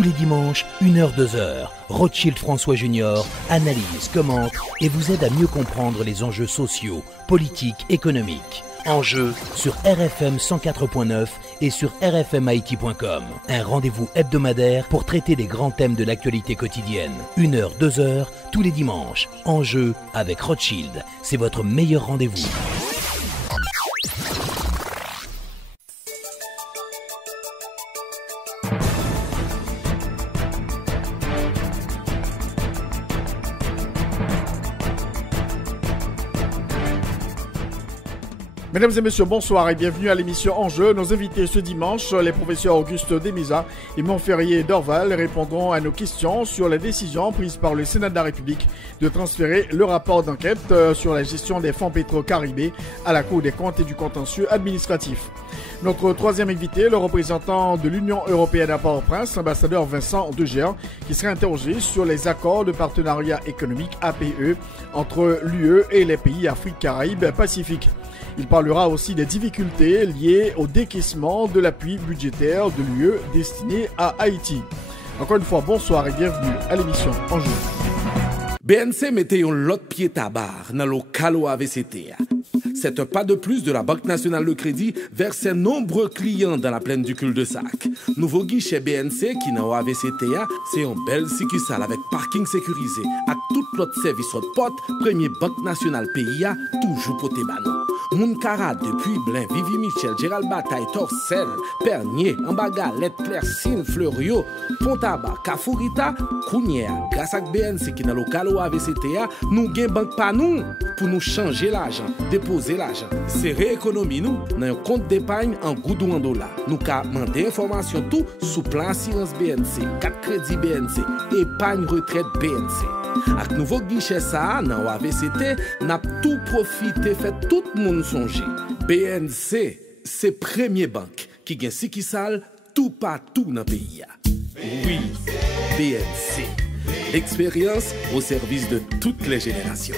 Tous les dimanches, 1h, 2h, Rothschild François Junior analyse, commente et vous aide à mieux comprendre les enjeux sociaux, politiques, économiques. Enjeux sur RFM 104.9 et sur rfmhaïti.com. Un rendez-vous hebdomadaire pour traiter des grands thèmes de l'actualité quotidienne. 1h, 2h, tous les dimanches. Enjeux avec Rothschild. C'est votre meilleur rendez-vous. Mesdames et messieurs, bonsoir et bienvenue à l'émission Enjeux. Nos invités ce dimanche, les professeurs Auguste Demisa et Montferrier Dorval, répondront à nos questions sur la décision prise par le Sénat de la République de transférer le rapport d'enquête sur la gestion des fonds Petro-Caribé à la Cour des comptes et du contentieux administratif. Notre troisième invité, le représentant de l'Union européenne à Port-au-Prince, ambassadeur Vincent Deger, qui serait interrogé sur les accords de partenariat économique APE entre l'UE et les pays Afrique, Caraïbes, Pacifique. Il parlera aussi des difficultés liées au décaissement de l'appui budgétaire de l'UE destiné à Haïti. Encore une fois, bonsoir et bienvenue à l'émission Enjeux. BNC mettait un lot pied tabar dans le calo AVCT. C'est un pas de plus de la Banque nationale de crédit vers ses nombreux clients dans la plaine du cul-de-sac. Nouveau guichet BNC qui dans AVCTA, c'est un bel succursale avec parking sécurisé. Avec tout l'autre service au pote, premier Banque nationale PIA, toujours poté banon. Moun Karad depuis Blain, Vivi Michel, Gérald Bataille, Torcel, Pernier, Ambagalette, Clercine, Fleurio, Pontaba, Kafourita, Kounière. Grâce à BNC qui dans le local AVCTA, nous gagnons banque pas nous pour nous changer l'argent, déposer l'argent. C'est rééconomie nous dans un compte d'épargne en goudou en dollars. Nous avons demandé information tout sous plan assurance BNC, 4 crédits BNC, épargne retraite BNC. Avec nouveau guichet ça, dans AVCT, n'a tout profité, fait tout le monde songer. BNC, c'est première banque qui gagne si qui sale tout partout dans le pays. Oui, BNC. L'expérience au service de toutes les générations.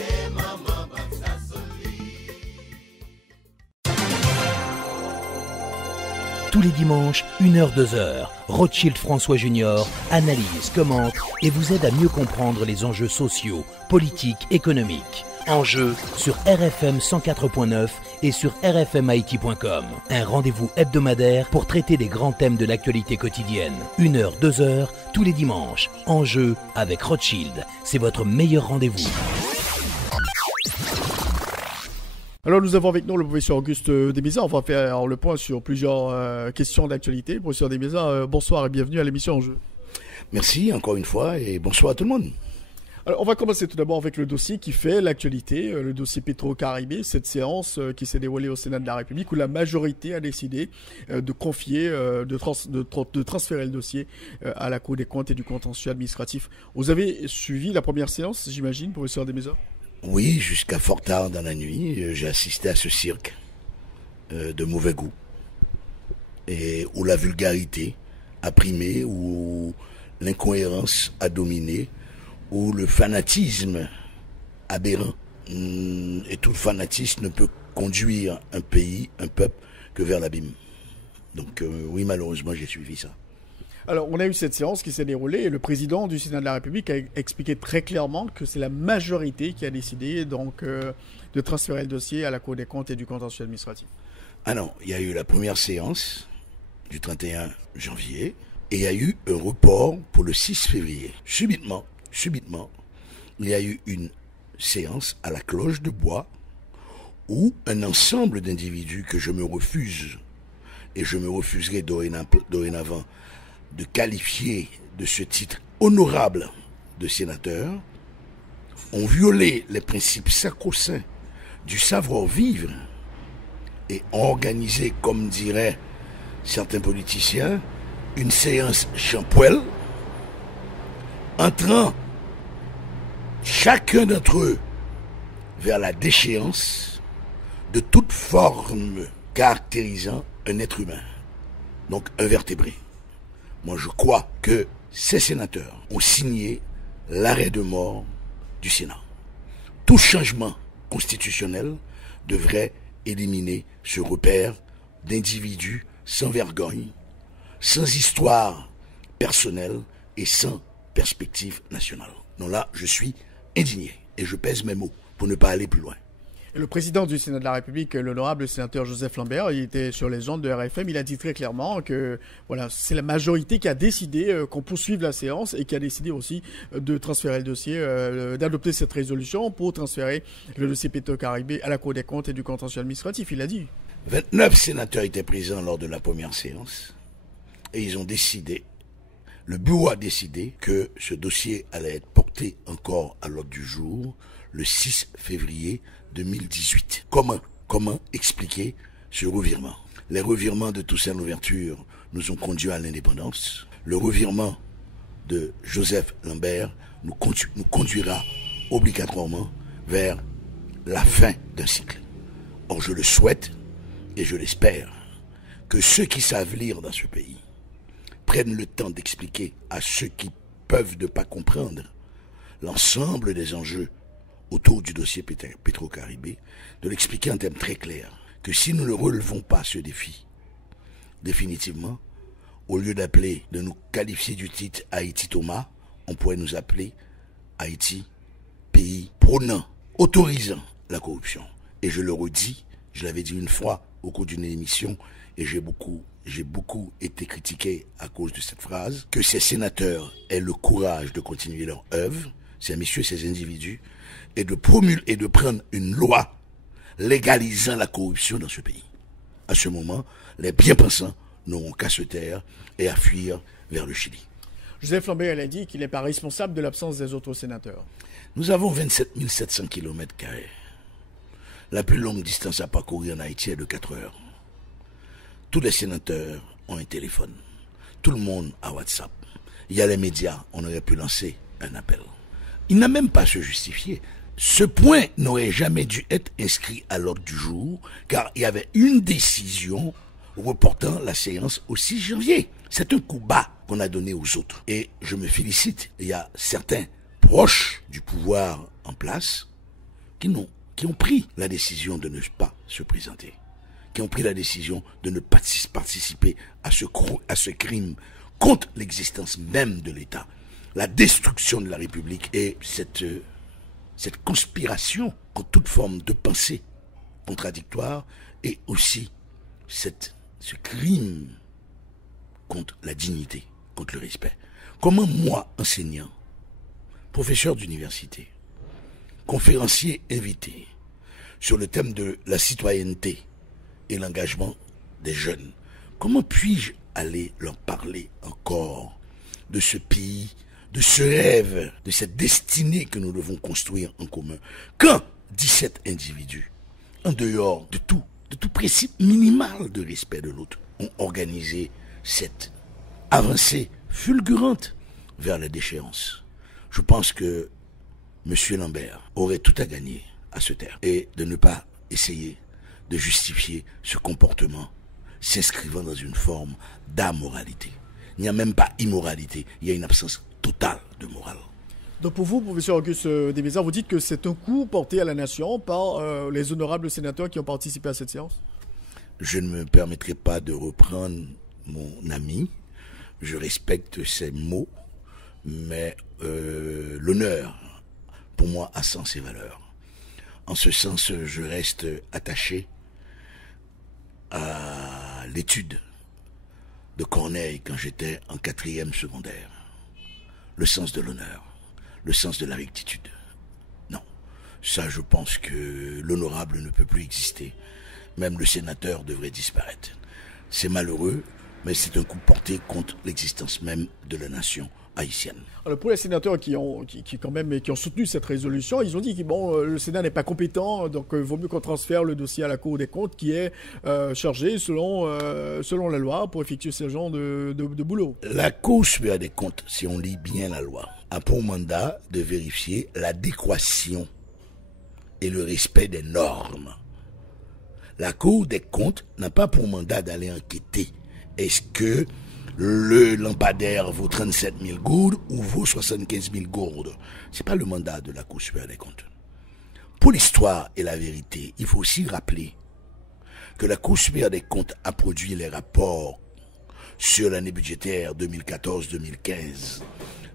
Tous les dimanches, 1h, 2h, Rothschild François Junior analyse, commente et vous aide à mieux comprendre les enjeux sociaux, politiques, économiques. Enjeux sur RFM 104.9 et sur rfmhaïti.com. Un rendez-vous hebdomadaire pour traiter des grands thèmes de l'actualité quotidienne. 1h, 2h, tous les dimanches. Enjeux avec Rothschild. C'est votre meilleur rendez-vous. Alors nous avons avec nous le professeur Auguste Demisa. On va faire le point sur plusieurs questions d'actualité. Professeur Demisa, bonsoir et bienvenue à l'émission Enjeux. Merci encore une fois et bonsoir à tout le monde. Alors, on va commencer tout d'abord avec le dossier qui fait l'actualité, le dossier Petro-Caribé, cette séance qui s'est déroulée au Sénat de la République où la majorité a décidé de confier, de transférer le dossier à la Cour des comptes et du contentieux administratif. Vous avez suivi la première séance, j'imagine, professeur Demisa ? Oui, jusqu'à fort tard dans la nuit, j'ai assisté à ce cirque de mauvais goût et où la vulgarité a primé, où l'incohérence a dominé, où le fanatisme aberrant, et tout fanatisme ne peut conduire un pays, un peuple, que vers l'abîme. Donc oui, malheureusement, j'ai suivi ça. Alors, on a eu cette séance qui s'est déroulée et le président du Sénat de la République a expliqué très clairement que c'est la majorité qui a décidé donc de transférer le dossier à la Cour des comptes et du contentieux administratif. Ah non, il y a eu la première séance du 31 janvier et il y a eu un report pour le 6 février. Subitement, il y a eu une séance à la cloche de bois où un ensemble d'individus que je me refuse, et je me refuserai dorénavant de qualifier de ce titre honorable de sénateur, ont violé les principes sacro-saints du savoir-vivre et ont organisé, comme diraient certains politiciens, une séance champoelle, entrant chacun d'entre eux vers la déchéance de toute forme caractérisant un être humain, donc un vertébré. Moi, je crois que ces sénateurs ont signé l'arrêt de mort du Sénat. Tout changement constitutionnel devrait éliminer ce repère d'individus sans vergogne, sans histoire personnelle, et sans perspective nationale. Donc là, je suis indigné et je pèse mes mots pour ne pas aller plus loin. Le président du Sénat de la République, l'honorable sénateur Joseph Lambert, il était sur les ondes de RFM, il a dit très clairement que voilà, c'est la majorité qui a décidé qu'on poursuive la séance et qui a décidé aussi de transférer le dossier, d'adopter cette résolution pour transférer le dossier Petro-Caribé à la Cour des comptes et du contentieux administratif, il a dit. 29 sénateurs étaient présents lors de la première séance et ils ont décidé, le bureau a décidé que ce dossier allait être porté encore à l'ordre du jour le 6 février 2018. Comment expliquer ce revirement? Les revirements de Toussaint Louverture nous ont conduits à l'indépendance. Le revirement de Joseph Lambert nous conduira obligatoirement vers la fin d'un cycle. Or, je le souhaite et je l'espère que ceux qui savent lire dans ce pays prennent le temps d'expliquer à ceux qui peuvent ne pas comprendre l'ensemble des enjeux autour du dossier Petro-Caribé, de l'expliquer en termes très clairs, que si nous ne relevons pas ce défi, définitivement, au lieu de nous qualifier du titre Haïti Thomas, on pourrait nous appeler Haïti, pays prônant, autorisant la corruption. Et je le redis, je l'avais dit une fois au cours d'une émission, et j'ai beaucoup été critiqué à cause de cette phrase, que ces sénateurs aient le courage de continuer leur œuvre, ces messieurs, ces individus, et de prendre une loi légalisant la corruption dans ce pays. À ce moment, les bien-pensants n'auront qu'à se taire et à fuir vers le Chili. Joseph Lambert a dit qu'il n'est pas responsable de l'absence des autres sénateurs. Nous avons 27 700 km². La plus longue distance à parcourir en Haïti est de 4 heures. Tous les sénateurs ont un téléphone. Tout le monde a WhatsApp. Il y a les médias, on aurait pu lancer un appel. Il n'a même pas à se justifier. Ce point n'aurait jamais dû être inscrit à l'ordre du jour, car il y avait une décision reportant la séance au 6 janvier. C'est un coup bas qu'on a donné aux autres. Et je me félicite, il y a certains proches du pouvoir en place qui ont pris la décision de ne pas se présenter, qui ont pris la décision de ne pas participer à ce crime contre l'existence même de l'État, la destruction de la République et cette conspiration contre toute forme de pensée contradictoire et aussi ce crime contre la dignité, contre le respect. Comment moi, enseignant, professeur d'université, conférencier invité sur le thème de la citoyenneté et l'engagement des jeunes, comment puis-je aller leur parler encore de ce pays, de ce rêve, de cette destinée que nous devons construire en commun, quand 17 individus, en dehors de tout principe minimal de respect de l'autre, ont organisé cette avancée fulgurante vers la déchéance? Je pense que M. Lambert aurait tout à gagner à se taire et de ne pas essayer de justifier ce comportement s'inscrivant dans une forme d'amoralité. Il n'y a même pas immoralité, il y a une absence totale de morale. Donc pour vous, professeur Auguste Demisa, vous dites que c'est un coup porté à la nation par les honorables sénateurs qui ont participé à cette séance? Je ne me permettrai pas de reprendre mon ami, je respecte ses mots, mais l'honneur, pour moi, a sens et valeur. En ce sens, je reste attaché à l'étude de Corneille quand j'étais en 4e secondaire. Le sens de l'honneur, le sens de la rectitude. Non, ça je pense que l'honorable ne peut plus exister. Même le sénateur devrait disparaître. C'est malheureux, mais c'est un coup porté contre l'existence même de la nation haïtienne. Alors pour les sénateurs qui ont soutenu cette résolution, ils ont dit que le Sénat n'est pas compétent, donc il vaut mieux qu'on transfère le dossier à la Cour des comptes qui est chargée selon la loi pour effectuer ce genre de boulot. La Cour supérieure des comptes, si on lit bien la loi, a pour mandat de vérifier l'adéquation et le respect des normes. La Cour des comptes n'a pas pour mandat d'aller enquêter. Est-ce que le lampadaire vaut 37 000 gourdes ou vaut 75 000 gourdes? Ce n'est pas le mandat de la Cour supérieure des comptes. Pour l'histoire et la vérité, il faut aussi rappeler que la Cour supérieure des comptes a produit les rapports sur l'année budgétaire 2014-2015,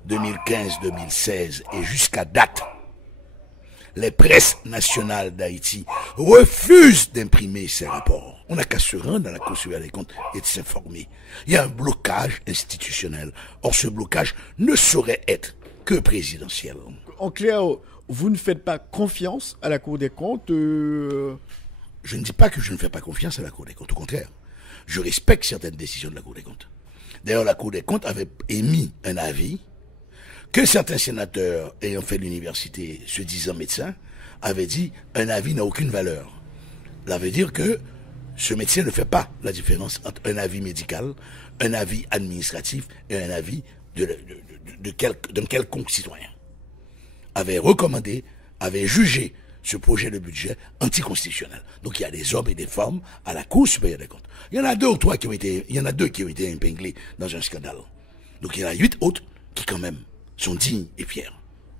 2015-2016 et jusqu'à date, les presses nationales d'Haïti refusent d'imprimer ces rapports. On n'a qu'à se rendre à la Cour supérieure des comptes et de s'informer. Il y a un blocage institutionnel. Or, ce blocage ne saurait être que présidentiel. En clair, vous ne faites pas confiance à la Cour des comptes Je ne dis pas que je ne fais pas confiance à la Cour des comptes. Au contraire, je respecte certaines décisions de la Cour des comptes. D'ailleurs, la Cour des comptes avait émis un avis que certains sénateurs ayant fait l'université, se disant médecins, avaient dit un avis n'a aucune valeur. Ça veut dire que ce médecin ne fait pas la différence entre un avis médical, un avis administratif et un avis d'un quelconque citoyen. Avait recommandé, avait jugé ce projet de budget anticonstitutionnel. Donc il y a des hommes et des femmes à la Cour supérieure des comptes. Il y en a deux qui ont été épinglés dans un scandale. Donc il y en a 8 autres qui quand même sont dignes et fiers.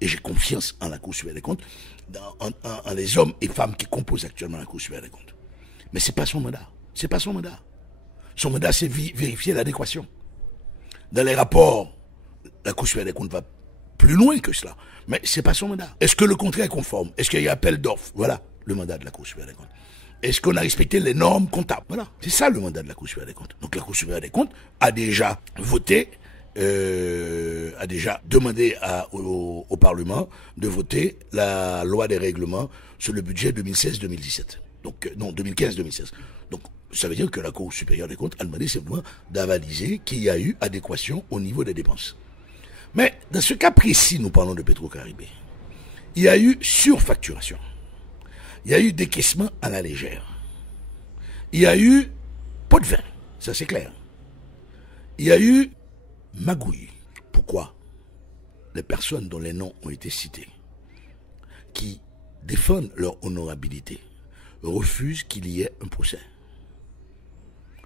Et j'ai confiance en la Cour supérieure des comptes, en les hommes et femmes qui composent actuellement la Cour supérieure des comptes. Mais c'est pas son mandat. C'est pas son mandat. Son mandat, c'est vérifier l'adéquation. Dans les rapports, la Cour supérieure des comptes va plus loin que cela. Mais c'est pas son mandat. Est-ce que le contrat est conforme? Est-ce qu'il y a appel d'offres? Voilà le mandat de la Cour supérieure des comptes. Est-ce qu'on a respecté les normes comptables? Voilà. C'est ça le mandat de la Cour supérieure des comptes. Donc la Cour supérieure des comptes a déjà voté, a déjà demandé au Parlement de voter la loi des règlements sur le budget 2016-2017. Donc, non, 2015-2016. Donc, ça veut dire que la Cour supérieure des comptes a demandé simplement d'avaliser qu'il y a eu adéquation au niveau des dépenses. Mais, dans ce cas précis, nous parlons de Petro-Caribé. Il y a eu surfacturation. Il y a eu décaissement à la légère. Il y a eu pot de vin. Ça, c'est clair. Il y a eu magouille. Pourquoi? Les personnes dont les noms ont été cités, qui défendent leur honorabilité, refusent qu'il y ait un procès.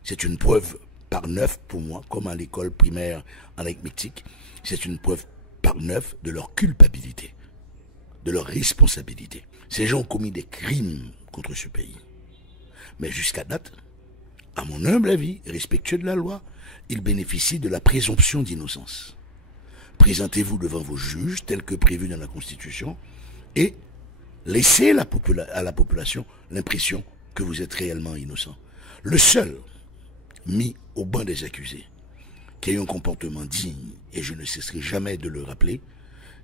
C'est une preuve par 9 pour moi, comme à l'école primaire en arithmétique, c'est une preuve par 9 de leur culpabilité, de leur responsabilité. Ces gens ont commis des crimes contre ce pays. Mais jusqu'à date, à mon humble avis, respectueux de la loi, ils bénéficient de la présomption d'innocence. Présentez-vous devant vos juges, tels que prévu dans la Constitution, et laissez à la population l'impression que vous êtes réellement innocent. Le seul mis au banc des accusés, qui a eu un comportement digne, et je ne cesserai jamais de le rappeler,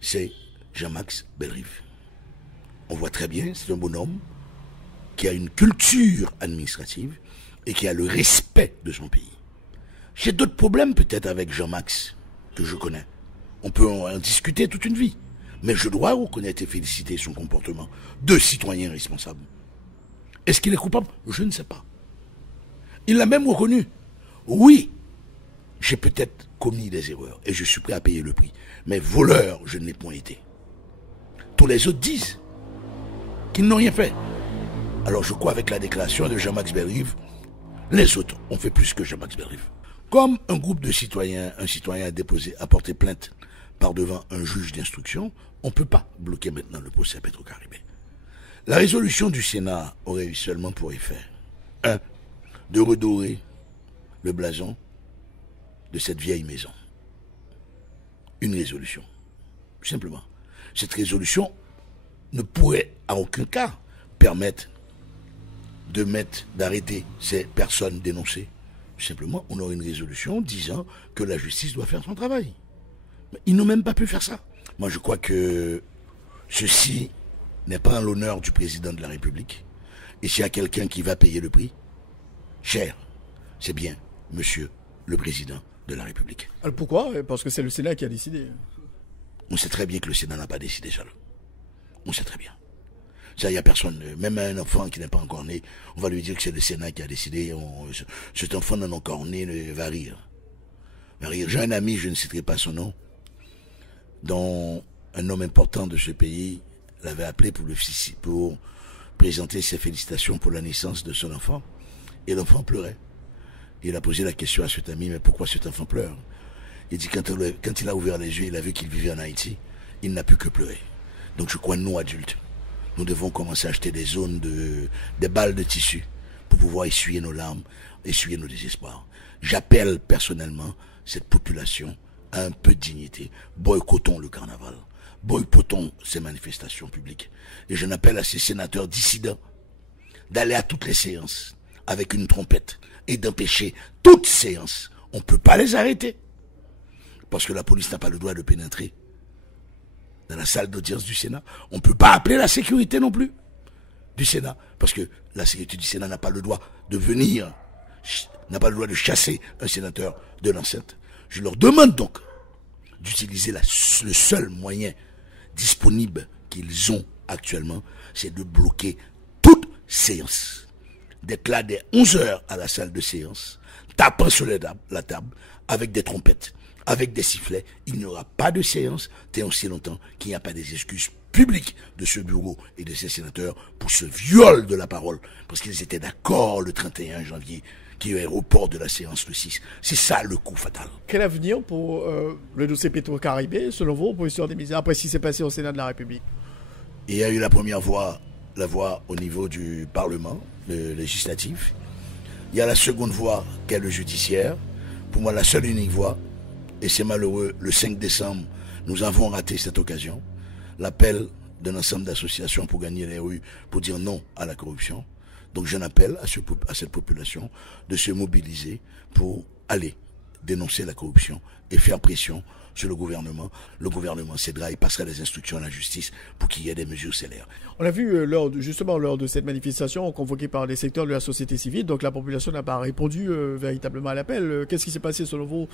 c'est Jean-Max Bellerive. On voit très bien, c'est un bonhomme qui a une culture administrative et qui a le respect de son pays. J'ai d'autres problèmes peut-être avec Jean-Max, que je connais. On peut en discuter toute une vie. Mais je dois reconnaître et féliciter son comportement de citoyen responsable. Est-ce qu'il est coupable? Je ne sais pas. Il l'a même reconnu. Oui, j'ai peut-être commis des erreurs et je suis prêt à payer le prix. Mais voleur, je ne l'ai point été. Tous les autres disent qu'ils n'ont rien fait. Alors je crois avec la déclaration de Jean-Max Bellerive, les autres ont fait plus que Jean-Max Bellerive. Comme un groupe de citoyens, un citoyen a porté plainte par devant un juge d'instruction, on ne peut pas bloquer maintenant le procès à Petro-Caribé. La résolution du Sénat aurait eu seulement pour effet 1. De redorer le blason de cette vieille maison. Une résolution. Simplement. Cette résolution ne pourrait à aucun cas permettre d'arrêter ces personnes dénoncées. Simplement, on aurait une résolution disant que la justice doit faire son travail. Mais ils n'ont même pas pu faire ça. Moi, je crois que ceci n'est pas en l'honneur du président de la République. Et s'il y a quelqu'un qui va payer le prix, cher, c'est bien monsieur le président de la République. Alors pourquoi? Parce que c'est le Sénat qui a décidé. On sait très bien que le Sénat n'a pas décidé seul. On sait très bien. Ça, il n'y a personne, même un enfant qui n'est pas encore né, on va lui dire que c'est le Sénat qui a décidé. Cet enfant non encore né va rire. J'ai un ami, je ne citerai pas son nom, dont un homme important de ce pays l'avait appelé pour présenter ses félicitations pour la naissance de son enfant. Et l'enfant pleurait. Il a posé la question à cet ami, mais pourquoi cet enfant pleure? Il dit quand il a ouvert les yeux, il a vu qu'il vivait en Haïti, il n'a pu que pleurer. Donc je crois, nous adultes, nous devons commencer à acheter des balles de tissu pour pouvoir essuyer nos larmes, essuyer nos désespoirs. J'appelle personnellement cette population à un peu de dignité. Boycottons le carnaval. Boycottons ces manifestations publiques. Et je n'appelle à ces sénateurs dissidents d'aller à toutes les séances avec une trompette et d'empêcher toute séance. On ne peut pas les arrêter. Parce que la police n'a pas le droit de pénétrer dans la salle d'audience du Sénat. On ne peut pas appeler la sécurité non plus du Sénat. Parce que la sécurité du Sénat n'a pas le droit de venir, n'a pas le droit de chasser un sénateur de l'enceinte. Je leur demande donc d'utiliser le seul moyen disponible qu'ils ont actuellement, c'est de bloquer toute séance. D'être là dès 11h à la salle de séance, tapant sur la table, avec des trompettes, avec des sifflets. Il n'y aura pas de séance tant aussi longtemps qu'il n'y a pas des excuses publiques de ce bureau et de ces sénateurs pour ce viol de la parole. Parce qu'ils étaient d'accord le 31 janvier qu'il y ait report de la séance le 6. C'est ça le coup fatal. Quel avenir pour le dossier Petro-Caribé, selon vous, professeur Demisa, après ce qui s'est passé au Sénat de la République? Il y a eu la première voie, la voie au niveau du Parlement, le législatif. Il y a la seconde voie, qu'est le judiciaire. Pour moi, la seule et unique voie, et c'est malheureux, le 5 décembre, nous avons raté cette occasion. L'appel d'un ensemble d'associations pour gagner les rues, pour dire non à la corruption. Donc j'en appelle à cette population de se mobiliser pour aller dénoncer la corruption et faire pression sur le gouvernement. Le gouvernement cédera et passera des instructions à la justice pour qu'il y ait des mesures célères. On a vu lors de cette manifestation convoquée par les secteurs de la société civile, donc la population n'a pas répondu véritablement à l'appel. Qu'est-ce qui s'est passé selon vous,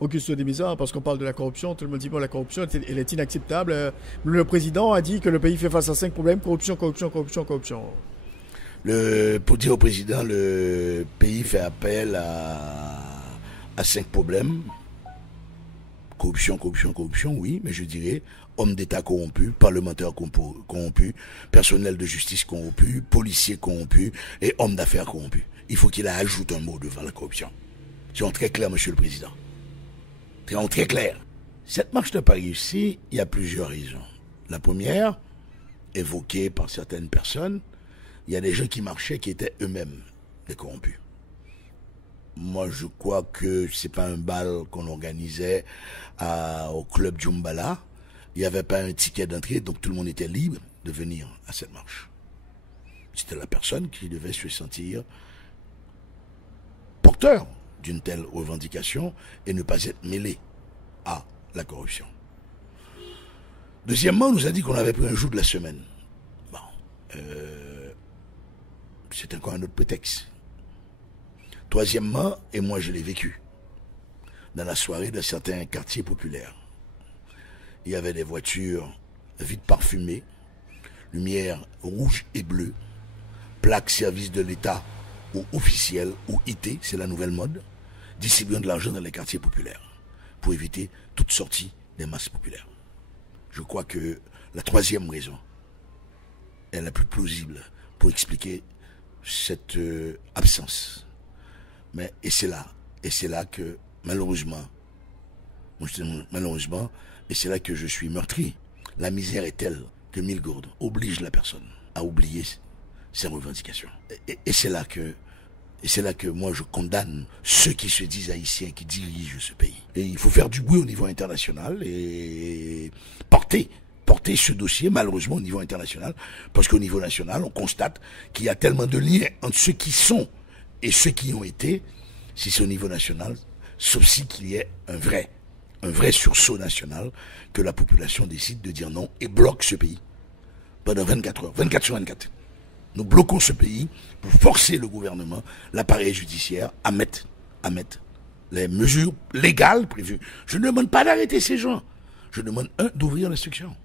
Auguste Demisa? Parce qu'on parle de la corruption, tout le monde dit bon, la corruption elle est inacceptable. Le président a dit que le pays fait face à 5 problèmes: corruption, corruption, corruption, corruption. Pour dire au président, le pays fait appel à 5 problèmes. Corruption, corruption, corruption, oui, mais je dirais hommes d'État corrompus, parlementaires corrompus, personnel de justice corrompu, policiers corrompus et hommes d'affaires corrompus. Il faut qu'il ajoute un mot devant la corruption. Soyons très clairs, monsieur le président. Soyons très clairs. Cette marche n'a pas réussi, il y a plusieurs raisons. La première, évoquée par certaines personnes, il y a des gens qui marchaient qui étaient eux-mêmes des corrompus. Moi, je crois que c'est pas un bal qu'on organisait au club Djumbala. Il n'y avait pas un ticket d'entrée, donc tout le monde était libre de venir à cette marche. C'était la personne qui devait se sentir porteur d'une telle revendication et ne pas être mêlé à la corruption. Deuxièmement, on nous a dit qu'on avait pris un jour de la semaine. Bon, c'est encore un autre prétexte. Troisièmement, et moi je l'ai vécu, dans la soirée de certains quartiers populaires, il y avait des voitures vides parfumées, lumière rouge et bleue, plaques service de l'État ou officiel ou IT, c'est la nouvelle mode, distribuant de l'argent dans les quartiers populaires pour éviter toute sortie des masses populaires. Je crois que la troisième raison est la plus plausible pour expliquer cette absence. Mais, et c'est là que, malheureusement, et c'est là que je suis meurtri. La misère est telle que Milgourd oblige la personne à oublier ses revendications. Et c'est là que moi je condamne ceux qui se disent haïtiens, qui dirigent ce pays. Et il faut faire du bruit au niveau international et porter ce dossier, malheureusement, au niveau international, parce qu'au niveau national, on constate qu'il y a tellement de liens entre ceux qui sont et ceux qui ont été, si c'est au niveau national, sauf si qu'il y ait un vrai sursaut national, que la population décide de dire non et bloque ce pays pendant 24 heures, 24 sur 24. Nous bloquons ce pays pour forcer le gouvernement, l'appareil judiciaire, à mettre les mesures légales prévues. Je ne demande pas d'arrêter ces gens. Je demande, d'ouvrir l'instruction.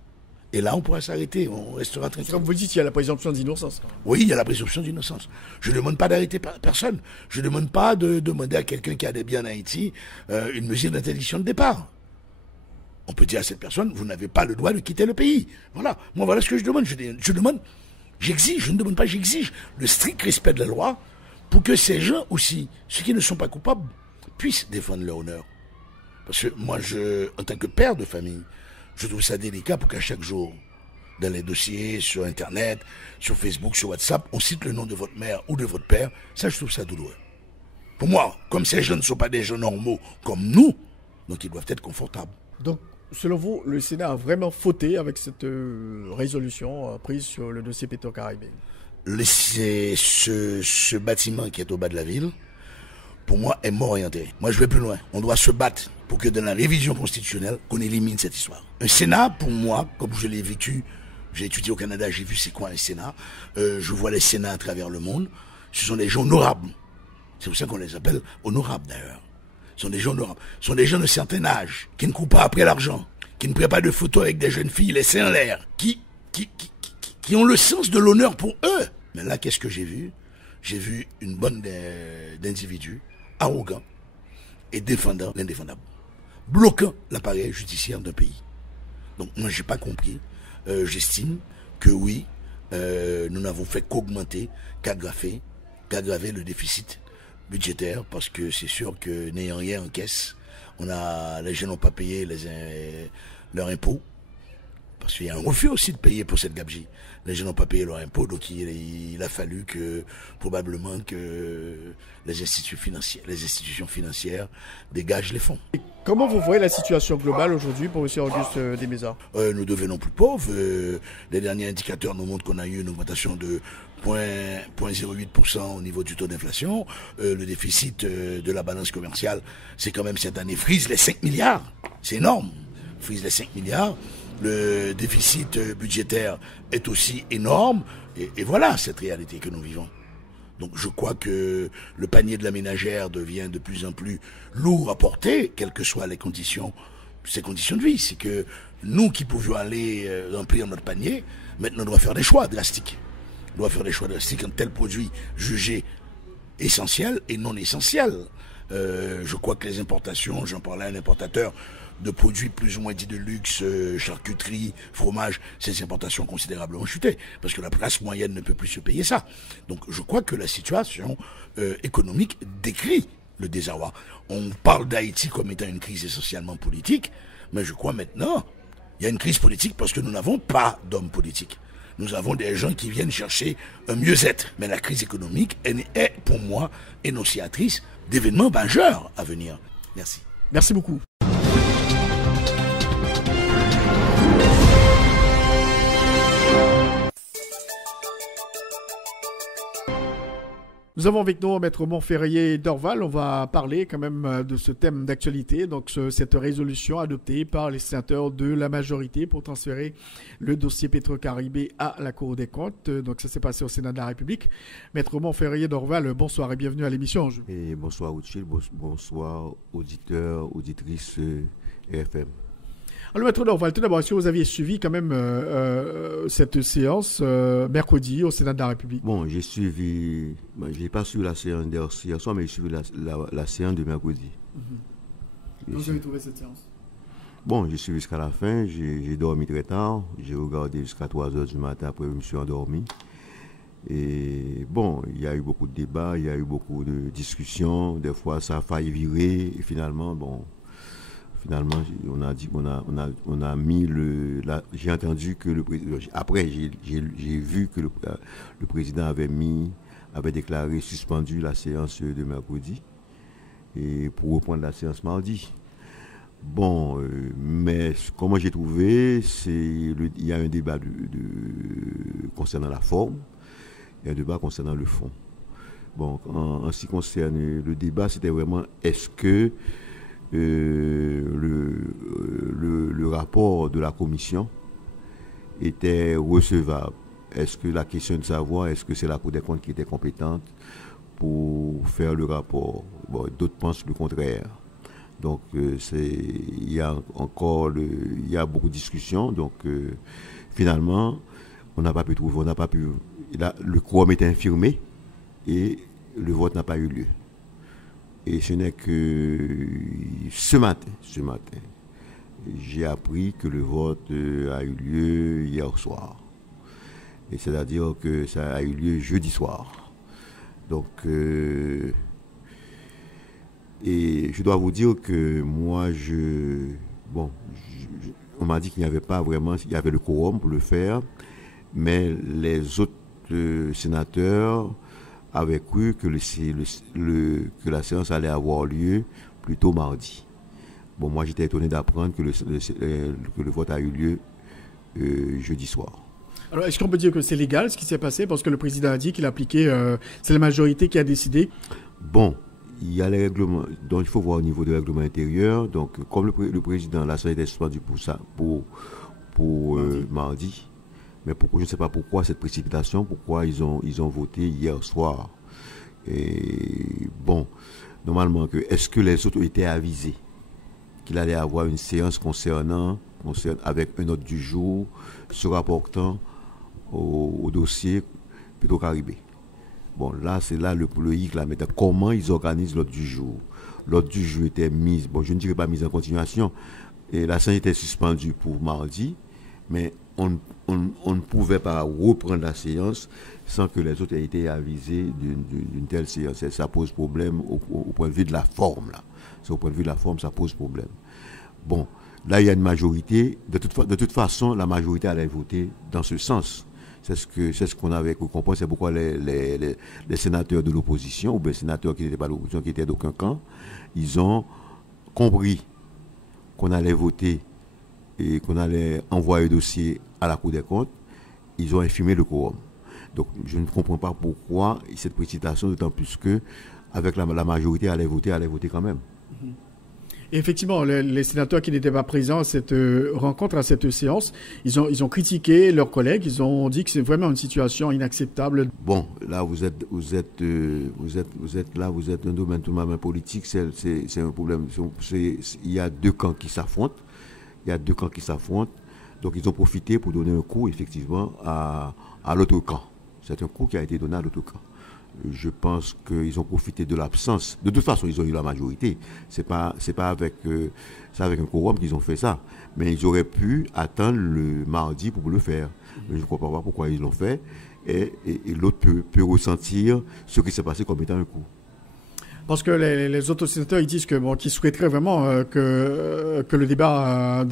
Et là, on pourra s'arrêter, on restera tranquille. Comme vous dites, il y a la présomption d'innocence. Oui, il y a la présomption d'innocence. Je ne demande pas d'arrêter personne. Je ne demande pas de demander à quelqu'un qui a des biens en Haïti une mesure d'interdiction de départ. On peut dire à cette personne, vous n'avez pas le droit de quitter le pays. Voilà. Moi, voilà ce que je demande. J'exige, je ne demande pas, j'exige le strict respect de la loi pour que ces gens aussi, ceux qui ne sont pas coupables, puissent défendre leur honneur. Parce que moi, en tant que père de famille, je trouve ça délicat pour qu'à chaque jour, dans les dossiers, sur Internet, sur Facebook, sur WhatsApp, on cite le nom de votre mère ou de votre père. Ça, je trouve ça douloureux. Pour moi, comme ces gens ne sont pas des gens normaux comme nous, donc ils doivent être confortables. Donc, selon vous, le Sénat a vraiment fauté avec cette résolution prise sur le dossier Petro-Caribé? Ce bâtiment qui est au bas de la ville, pour moi, est mort et enterré. Moi, je vais plus loin. On doit se battre pour que dans la révision constitutionnelle, qu'on élimine cette histoire. Un Sénat, pour moi, comme je l'ai vécu, j'ai étudié au Canada, j'ai vu c'est quoi un Sénat. Je vois les Sénats à travers le monde. Ce sont des gens honorables. C'est pour ça qu'on les appelle honorables, d'ailleurs. Ce sont des gens honorables. Ce sont des gens de certain âge, qui ne courent pas après l'argent, qui ne prennent pas de photos avec des jeunes filles, les seins en l'air, qui ont le sens de l'honneur pour eux. Mais là, qu'est-ce que j'ai vu? J'ai vu une bande d'individus arrogants et défendant l'indéfendable, bloquant l'appareil judiciaire d'un pays. Donc moi, j'ai pas compris. J'estime que oui, nous n'avons fait qu'augmenter, qu'aggraver le déficit budgétaire, parce que c'est sûr que n'ayant rien en caisse, les gens n'ont pas payé leurs impôts, parce qu'il y a un refus aussi de payer pour cette gabegie. Les gens n'ont pas payé leurs impôts, donc il a fallu probablement que les institutions financières dégagent les fonds. Et comment vous voyez la situation globale aujourd'hui pour M. Auguste Desmeza? Nous devenons plus pauvres. Les derniers indicateurs nous montrent qu'on a eu une augmentation de 0,08% au niveau du taux d'inflation. Le déficit de la balance commerciale, c'est quand même cette année, frise les 5 milliards. C'est énorme. Frise les 5 milliards. Le déficit budgétaire est aussi énorme. Et voilà cette réalité que nous vivons. Donc je crois que le panier de la ménagère devient de plus en plus lourd à porter, quelles que soient ces conditions de vie. C'est que nous qui pouvions aller remplir notre panier, maintenant on doit faire des choix drastiques. On doit faire des choix drastiques entre tel produit jugé essentiel et non essentiel. Je crois que les importations, j'en parlais à un importateur de produits plus ou moins dits de luxe, charcuterie, fromage, ces importations ont considérablement chuté, parce que la classe moyenne ne peut plus se payer ça. Donc je crois que la situation économique décrit le désarroi. On parle d'Haïti comme étant une crise essentiellement politique, mais je crois maintenant, il y a une crise politique parce que nous n'avons pas d'hommes politiques. Nous avons des gens qui viennent chercher un mieux-être. Mais la crise économique est, pour moi, énonciatrice d'événements majeurs à venir. Merci. Merci beaucoup. Nous avons avec nous Maître Montferrier Dorval. On va parler quand même de ce thème d'actualité, donc cette résolution adoptée par les sénateurs de la majorité pour transférer le dossier Petro-Caribé à la Cour des comptes. Donc ça s'est passé au Sénat de la République. Maître Montferrier Dorval, bonsoir et bienvenue à l'émission. Et bonsoir Rothschild, bonsoir auditeurs, auditrices RFM. Alors, Maître Dorval, tout d'abord, est-ce que vous aviez suivi quand même cette séance mercredi au Sénat de la République? Bon, j'ai suivi, je n'ai pas suivi la séance d'hier soir, mais j'ai suivi la séance de mercredi. Comment vous avez trouvé cette séance? Bon, j'ai suivi jusqu'à la fin, j'ai dormi très tard, j'ai regardé jusqu'à 3h du matin, après je me suis endormi. Et bon, il y a eu beaucoup de débats, il y a eu beaucoup de discussions, des fois ça a failli virer, et finalement, on a mis j'ai entendu que le président, après j'ai vu que le président avait déclaré suspendu la séance de mercredi et pour reprendre la séance mardi. Bon, mais comment j'ai trouvé, il y a un débat concernant la forme et un débat concernant le fond. Bon, en ce qui concerne le débat, c'était vraiment est-ce que le rapport de la commission était recevable. Est-ce que la question de savoir, est-ce que c'est la Cour des comptes qui était compétente pour faire le rapport? Bon, d'autres pensent le contraire. Donc, il y a beaucoup de discussions. Donc, finalement, on n'a pas pu trouver, le quorum était infirmé et le vote n'a pas eu lieu. Et ce n'est que ce matin, j'ai appris que le vote a eu lieu hier soir. Et c'est-à-dire que ça a eu lieu jeudi soir. Donc, et je dois vous dire que moi, on m'a dit qu'il n'y avait pas vraiment, il y avait le quorum pour le faire, mais les autres sénateurs avaient cru que, que la séance allait avoir lieu plutôt mardi. Bon, moi j'étais étonné d'apprendre que le vote a eu lieu jeudi soir. Alors, est-ce qu'on peut dire que c'est légal ce qui s'est passé? Parce que le président a dit qu'il appliquait, c'est la majorité qui a décidé. Bon, il y a les règlements, donc il faut voir au niveau des règlements intérieurs. Donc, comme le président, la séance était suspendue pour ça, pour mardi. Mais je ne sais pas pourquoi cette précipitation, pourquoi ils ont voté hier soir. Et bon, normalement, est-ce que les autres étaient avisés qu'il allait avoir une séance concernant avec un ordre du jour se rapportant au dossier Petro-Caribé. Bon, là, c'est là le hic, là, maintenant, comment ils organisent l'ordre du jour. L'ordre du jour était mise, bon, je ne dirais pas mise en continuation, et la séance était suspendue pour mardi, mais on ne pouvait pas reprendre la séance sans que les autres aient été avisés d'une telle séance. Et ça pose problème au point de vue de la forme, là. C'est au point de vue de la forme, ça pose problème. Bon, là, il y a une majorité. De toute façon, la majorité allait voter dans ce sens. C'est ce qu'on avait compris. C'est pourquoi les sénateurs de l'opposition, ou bien les sénateurs qui n'étaient pas de l'opposition, qui étaient d'aucun camp, ils ont compris qu'on allait voter et qu'on allait envoyer le dossier à la Cour des comptes. Ils ont infirmé le quorum. Donc, je ne comprends pas pourquoi cette précipitation, d'autant plus que avec la majorité allait voter quand même. Et effectivement, les sénateurs qui n'étaient pas présents à cette rencontre, à cette séance, ils ont critiqué leurs collègues, ils ont dit que c'est vraiment une situation inacceptable. Bon, là vous êtes un domaine tout de même politique, c'est un problème. Il y a deux camps qui s'affrontent. Donc ils ont profité pour donner un coup effectivement à l'autre camp. C'est un coup qui a été donné à l'autre camp. Je pense qu'ils ont profité de l'absence. De toute façon, ils ont eu la majorité. C'est pas avec un quorum qu'ils ont fait ça. Mais ils auraient pu attendre le mardi pour le faire. Mais je ne comprends pas pourquoi ils l'ont fait. Et l'autre peut ressentir ce qui s'est passé comme étant un coup. Parce que les autres sénateurs, ils disent qu'ils souhaiteraient vraiment que le débat,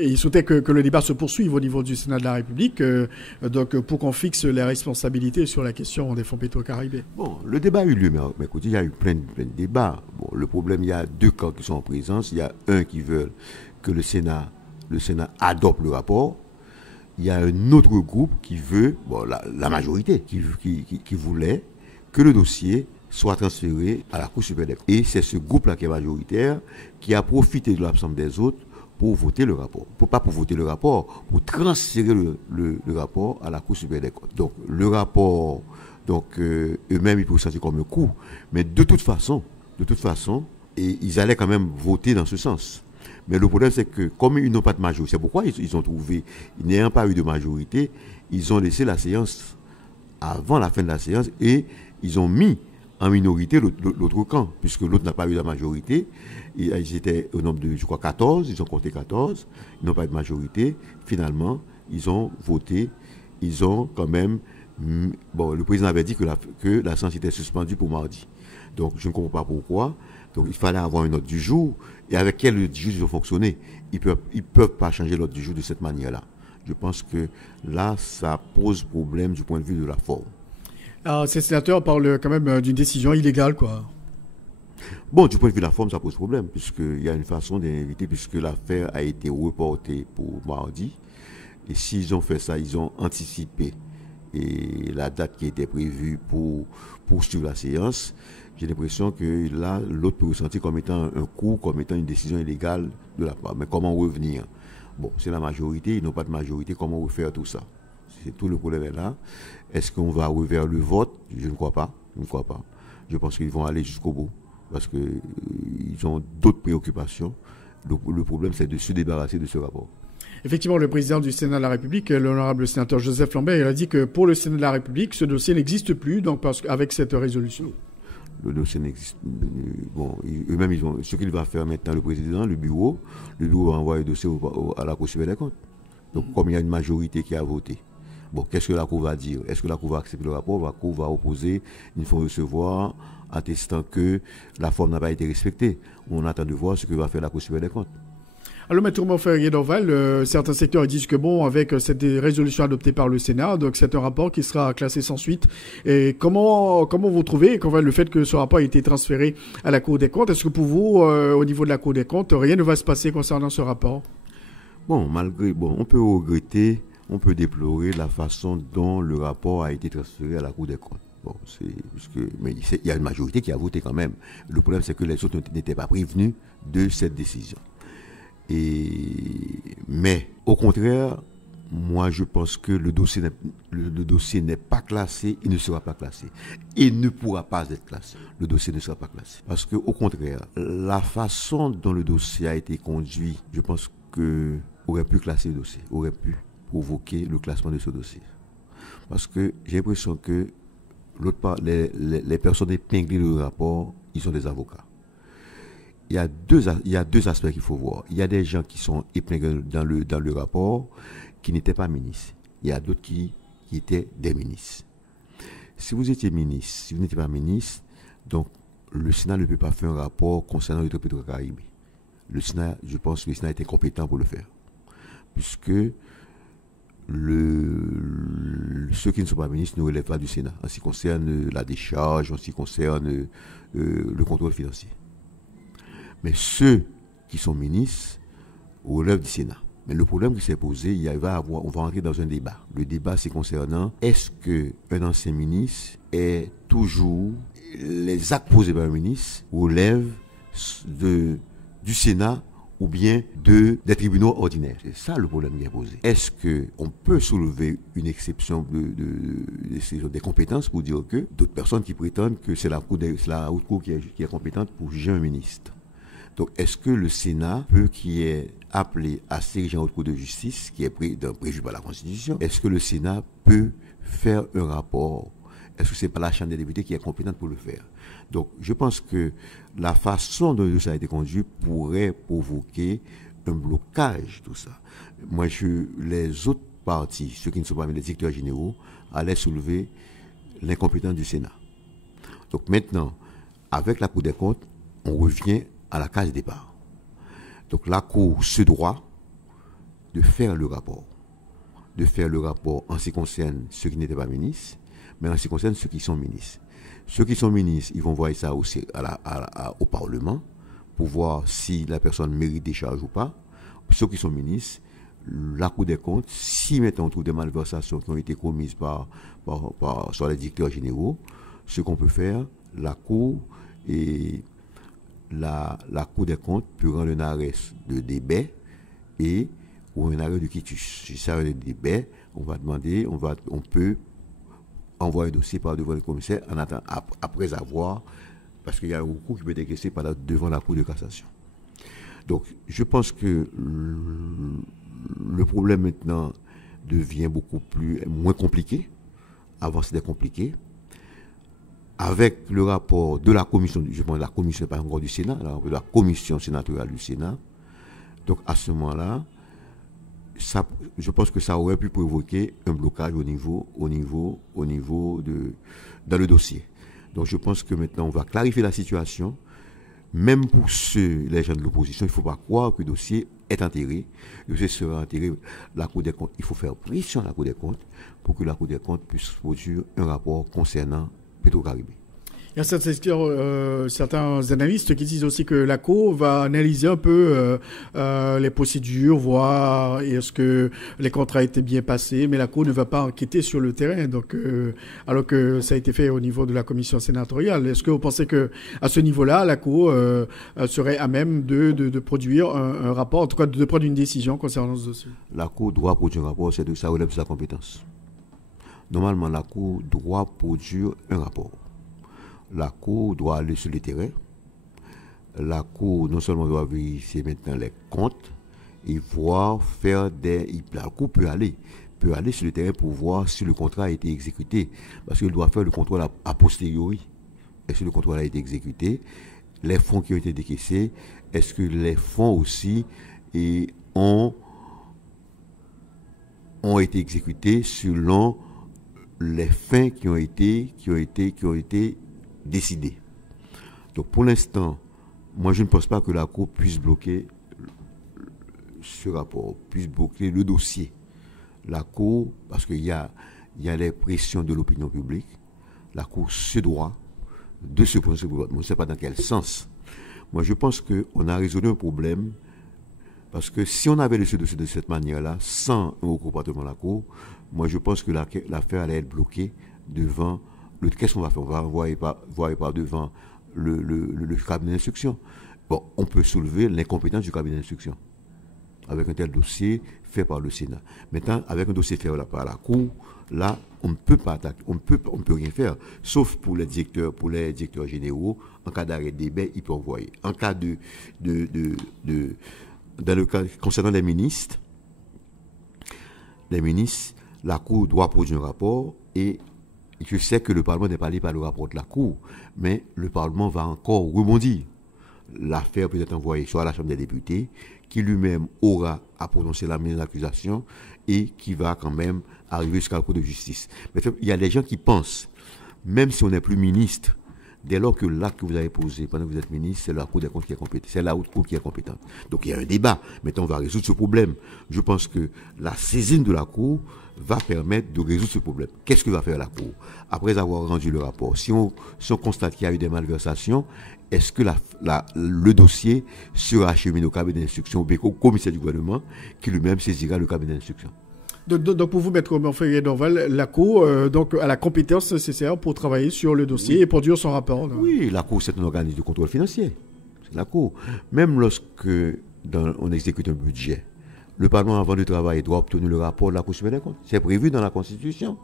ils souhaitaient que le débat se poursuive au niveau du Sénat de la République, pour qu'on fixe les responsabilités sur la question des fonds Petro-Caribé. Bon, le débat a eu lieu, mais écoutez, il y a eu plein de débats. Bon, le problème, il y a deux camps qui sont en présence. Il y a un qui veut que le Sénat adopte le rapport. Il y a un autre groupe qui veut, la majorité, qui voulait que le dossier soit transféré à la Cour supérieure des comptes. Et c'est ce groupe-là qui est majoritaire, qui a profité de l'absence des autres pour voter le rapport. Pour voter le rapport, pour transférer le rapport à la Cour supérieure des comptes. Donc, le rapport, eux-mêmes, ils peuvent sentir comme un coup. Mais de toute façon, ils allaient quand même voter dans ce sens. Mais le problème, c'est que comme ils n'ont pas de majorité, c'est pourquoi ils ont trouvé, n'ayant pas eu de majorité, ils ont laissé la séance avant la fin de la séance et ils ont mis en minorité l'autre camp, puisque l'autre n'a pas eu la majorité. Ils étaient au nombre de, je crois, 14, ils ont compté 14, ils n'ont pas eu de majorité. Finalement, ils ont voté, ils ont quand même... le président avait dit que la séance était suspendue pour mardi. Donc, je ne comprends pas pourquoi. Donc, il fallait avoir une ordre du jour. Et avec quel ordre du jour ils ont fonctionné? Ils peuvent pas changer l'ordre du jour de cette manière-là. Je pense que là, ça pose problème du point de vue de la forme. Alors, ces sénateurs parlent quand même d'une décision illégale, quoi. Bon, du point de vue de la forme, ça pose problème, puisqu'il y a une façon d'inviter, puisque l'affaire a été reportée pour mardi. Et s'ils ont fait ça, ils ont anticipé la date qui était prévue pour poursuivre la séance. J'ai l'impression que là, l'autre peut ressentir comme étant un coup, comme étant une décision illégale de la part. Mais comment revenir? Bon, c'est la majorité, ils n'ont pas de majorité, comment refaire tout ça? C'est tout le problème est là. Est-ce qu'on va refaire le vote? Je ne crois pas. Je pense qu'ils vont aller jusqu'au bout. Parce qu'ils ont d'autres préoccupations. Le problème, c'est de se débarrasser de ce rapport. Effectivement, le président du Sénat de la République, l'honorable sénateur Joseph Lambert, il a dit que pour le Sénat de la République, ce dossier n'existe plus, donc avec cette résolution. Le dossier n'existe. Bon, eux-mêmes, ce qu'il va faire maintenant, le président, le bureau va envoyer le dossier à la Cour supérieure des comptes. Donc, comme il y a une majorité qui a voté, bon, qu'est-ce que la Cour va dire? Est-ce que la Cour va accepter le rapport? La Cour va opposer, il faut recevoir, attestant que la forme n'a pas été respectée. On attend de voir ce que va faire la Cour supérieure des comptes. Alors, Maître Montferrier d'Orval, certains secteurs disent que bon, avec cette résolution adoptée par le Sénat, donc c'est un rapport qui sera classé sans suite. Et comment vous trouvez le fait que ce rapport ait été transféré à la Cour des comptes? Est-ce que pour vous, au niveau de la Cour des comptes, rien ne va se passer concernant ce rapport? Bon, on peut regretter, on peut déplorer la façon dont le rapport a été transféré à la Cour des comptes. Bon, mais il y a une majorité qui a voté quand même. Le problème, c'est que les autres n'étaient pas prévenus de cette décision. Mais, au contraire, moi, je pense que le dossier n'est pas classé, il ne sera pas classé. Il ne pourra pas être classé. Le dossier ne sera pas classé. Parce que, au contraire, la façon dont le dossier a été conduit, je pense que aurait pu classer le dossier, aurait pu provoquer le classement de ce dossier. Parce que j'ai l'impression que l'autre part, les personnes épinglées dans le rapport, ils sont des avocats. Il y a deux aspects qu'il faut voir. Il y a des gens qui sont épinglés dans le rapport qui n'étaient pas ministres. Il y a d'autres qui étaient des ministres. Si vous étiez ministre, si vous n'étiez pas ministre, donc le Sénat ne peut pas faire un rapport concernant le Petro-Caraïbes. Le Sénat, je pense que le Sénat était compétent pour le faire. Puisque ceux qui ne sont pas ministres ne relèvent pas du Sénat, en ce qui concerne la décharge, en ce qui concerne le contrôle financier. Mais ceux qui sont ministres relèvent du Sénat. Mais le problème qui s'est posé, on va entrer dans un débat. Le débat, c'est concernant est-ce qu'un ancien ministre est toujours, les actes posés par un ministre relèvent du Sénat ou bien des tribunaux ordinaires. C'est ça le problème qui est posé. Est-ce qu'on peut soulever une exception des compétences pour dire que d'autres personnes qui prétendent que c'est la haute cour qui est compétente pour juger un ministre? Donc, est-ce que le Sénat qui est appelé à siéger en haute cour de justice, qui est prévu par la Constitution, est-ce que le Sénat peut faire un rapport? Est-ce que c'est pas la Chambre des députés qui est compétente pour le faire? Donc, je pense que la façon dont ça a été conduit pourrait provoquer un blocage, tout ça. Moi, les autres partis, ceux qui ne sont pas les directeurs généraux, allaient soulever l'incompétence du Sénat. Donc maintenant, avec la Cour des comptes, on revient à la case départ. Donc la Cour se doit de faire le rapport. De faire le rapport en ce qui concerne ceux qui n'étaient pas ministres, mais en ce qui concerne ceux qui sont ministres. Ceux qui sont ministres, ils vont voir ça aussi au Parlement pour voir si la personne mérite des charges ou pas. Ceux qui sont ministres, la Cour des comptes, si maintenant on trouve des malversations qui ont été commises sur les directeurs généraux, ce qu'on peut faire, la Cour des comptes peut rendre un arrêt de débat ou un arrêt de quitus. Si ça un débat, on peut envoyer un dossier par devant le commissaire après avoir, parce qu'il y a un recours qui peut être exercé devant la Cour de cassation. Donc, je pense que le problème maintenant devient moins compliqué. Avant, c'était compliqué. Avec le rapport de la commission, je pense la commission, pas encore du Sénat, la commission sénatoriale du Sénat. Donc, à ce moment-là, je pense que ça aurait pu provoquer un blocage dans le dossier. Donc, je pense que maintenant, on va clarifier la situation. Même pour les gens de l'opposition, il ne faut pas croire que le dossier est enterré. Le dossier sera enterré. La Cour des comptes, il faut faire pression à la Cour des comptes pour que la Cour des comptes puisse produire un rapport concernant Petro-Caraïbes. Il y a certains analystes qui disent aussi que la Cour va analyser un peu les procédures, voir est-ce que les contrats étaient bien passés, mais la Cour ne va pas enquêter sur le terrain, donc alors que ça a été fait au niveau de la commission sénatoriale. Est-ce que vous pensez que à ce niveau-là, la Cour serait à même de produire un rapport, en tout cas de prendre une décision concernant ce dossier? La Cour doit produire un rapport, ça relève de sa compétence. Normalement, la Cour doit produire un rapport. La Cour doit aller sur le terrain. La Cour non seulement doit vérifier maintenant les comptes et voir la Cour peut aller sur le terrain pour voir si le contrat a été exécuté. Parce qu'elle doit faire le contrôle a posteriori. Est-ce que le contrôle a été exécuté? Les fonds qui ont été décaissés, est-ce que les fonds aussi ont été exécutés selon les fins qui ont été décidées. Donc pour l'instant, moi je ne pense pas que la Cour puisse bloquer ce rapport puisse boucler le dossier, la Cour, parce qu'il y a les pressions de l'opinion publique, la Cour se doit de se prononcer pour vote. Je ne sais pas dans quel sens. Moi, je pense qu'on a résolu un problème, parce que si on avait laissé le dossier de cette manière-là, sans un recours devant la Cour, moi, je pense que l'affaire allait être bloquée devant qu'est-ce qu'on va faire? On va envoyer par devant le cabinet d'instruction. Bon, on peut soulever l'incompétence du cabinet d'instruction avec un tel dossier fait par le Sénat. Maintenant, avec un dossier fait par la Cour, là, on ne peut pas attaquer, on peut rien faire, sauf pour les directeurs généraux. En cas d'arrêt de débat, ils peuvent envoyer. En cas dans le cas concernant les ministres, la Cour doit produire un rapport, et je sais que le Parlement n'est pas allé par le rapport de la Cour, mais le Parlement va encore rebondir. L'affaire peut être envoyée soit à la Chambre des députés, qui lui-même aura à prononcer la mise en accusation et qui va quand même arriver jusqu'à la Cour de justice. Mais il y a des gens qui pensent, même si on n'est plus ministre, dès lors que l'acte que vous avez posé pendant que vous êtes ministre, c'est la Cour des comptes qui est compétente, c'est la haute Cour qui est compétente. Donc il y a un débat. Maintenant, on va résoudre ce problème. Je pense que la saisine de la Cour va permettre de résoudre ce problème. Qu'est-ce que va faire la Cour? Après avoir rendu le rapport, si on constate qu'il y a eu des malversations, est-ce que le dossier sera acheminé au cabinet d'instruction, au commissaire du gouvernement, qui lui-même saisira le cabinet d'instruction? Donc pour vous, Maître Montferrier Dorval, la Cour a la compétence nécessaire pour travailler sur le dossier et produire son rapport. Oui, la Cour, c'est un organisme de contrôle financier. C'est la Cour. Même lorsque on exécute un budget, le Parlement, avant de travailler, doit obtenir le rapport de la Cour suprême des comptes. C'est prévu dans la Constitution.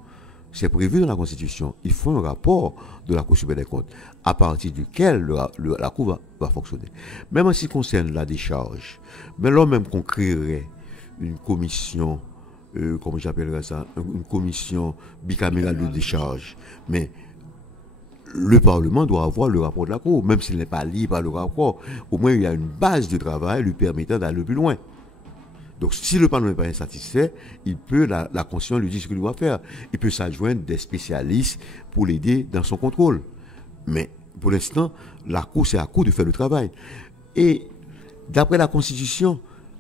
Il faut un rapport de la Cour suprême des comptes, à partir duquel la Cour va fonctionner. Même en ce qui concerne la décharge, mais là même qu'on créerait une commission, comment j'appellerais ça, une commission bicamérale de décharge, mais le Parlement doit avoir le rapport de la Cour, même s'il n'est pas lié par le rapport. Au moins, il y a une base de travail lui permettant d'aller plus loin. Donc, si le Parlement n'est pas insatisfait, il peut, la Constitution lui dit ce qu'il doit faire. Il peut s'adjoindre des spécialistes pour l'aider dans son contrôle. Mais, pour l'instant, la Cour, c'est la Cour de faire le travail. Et, d'après la Constitution,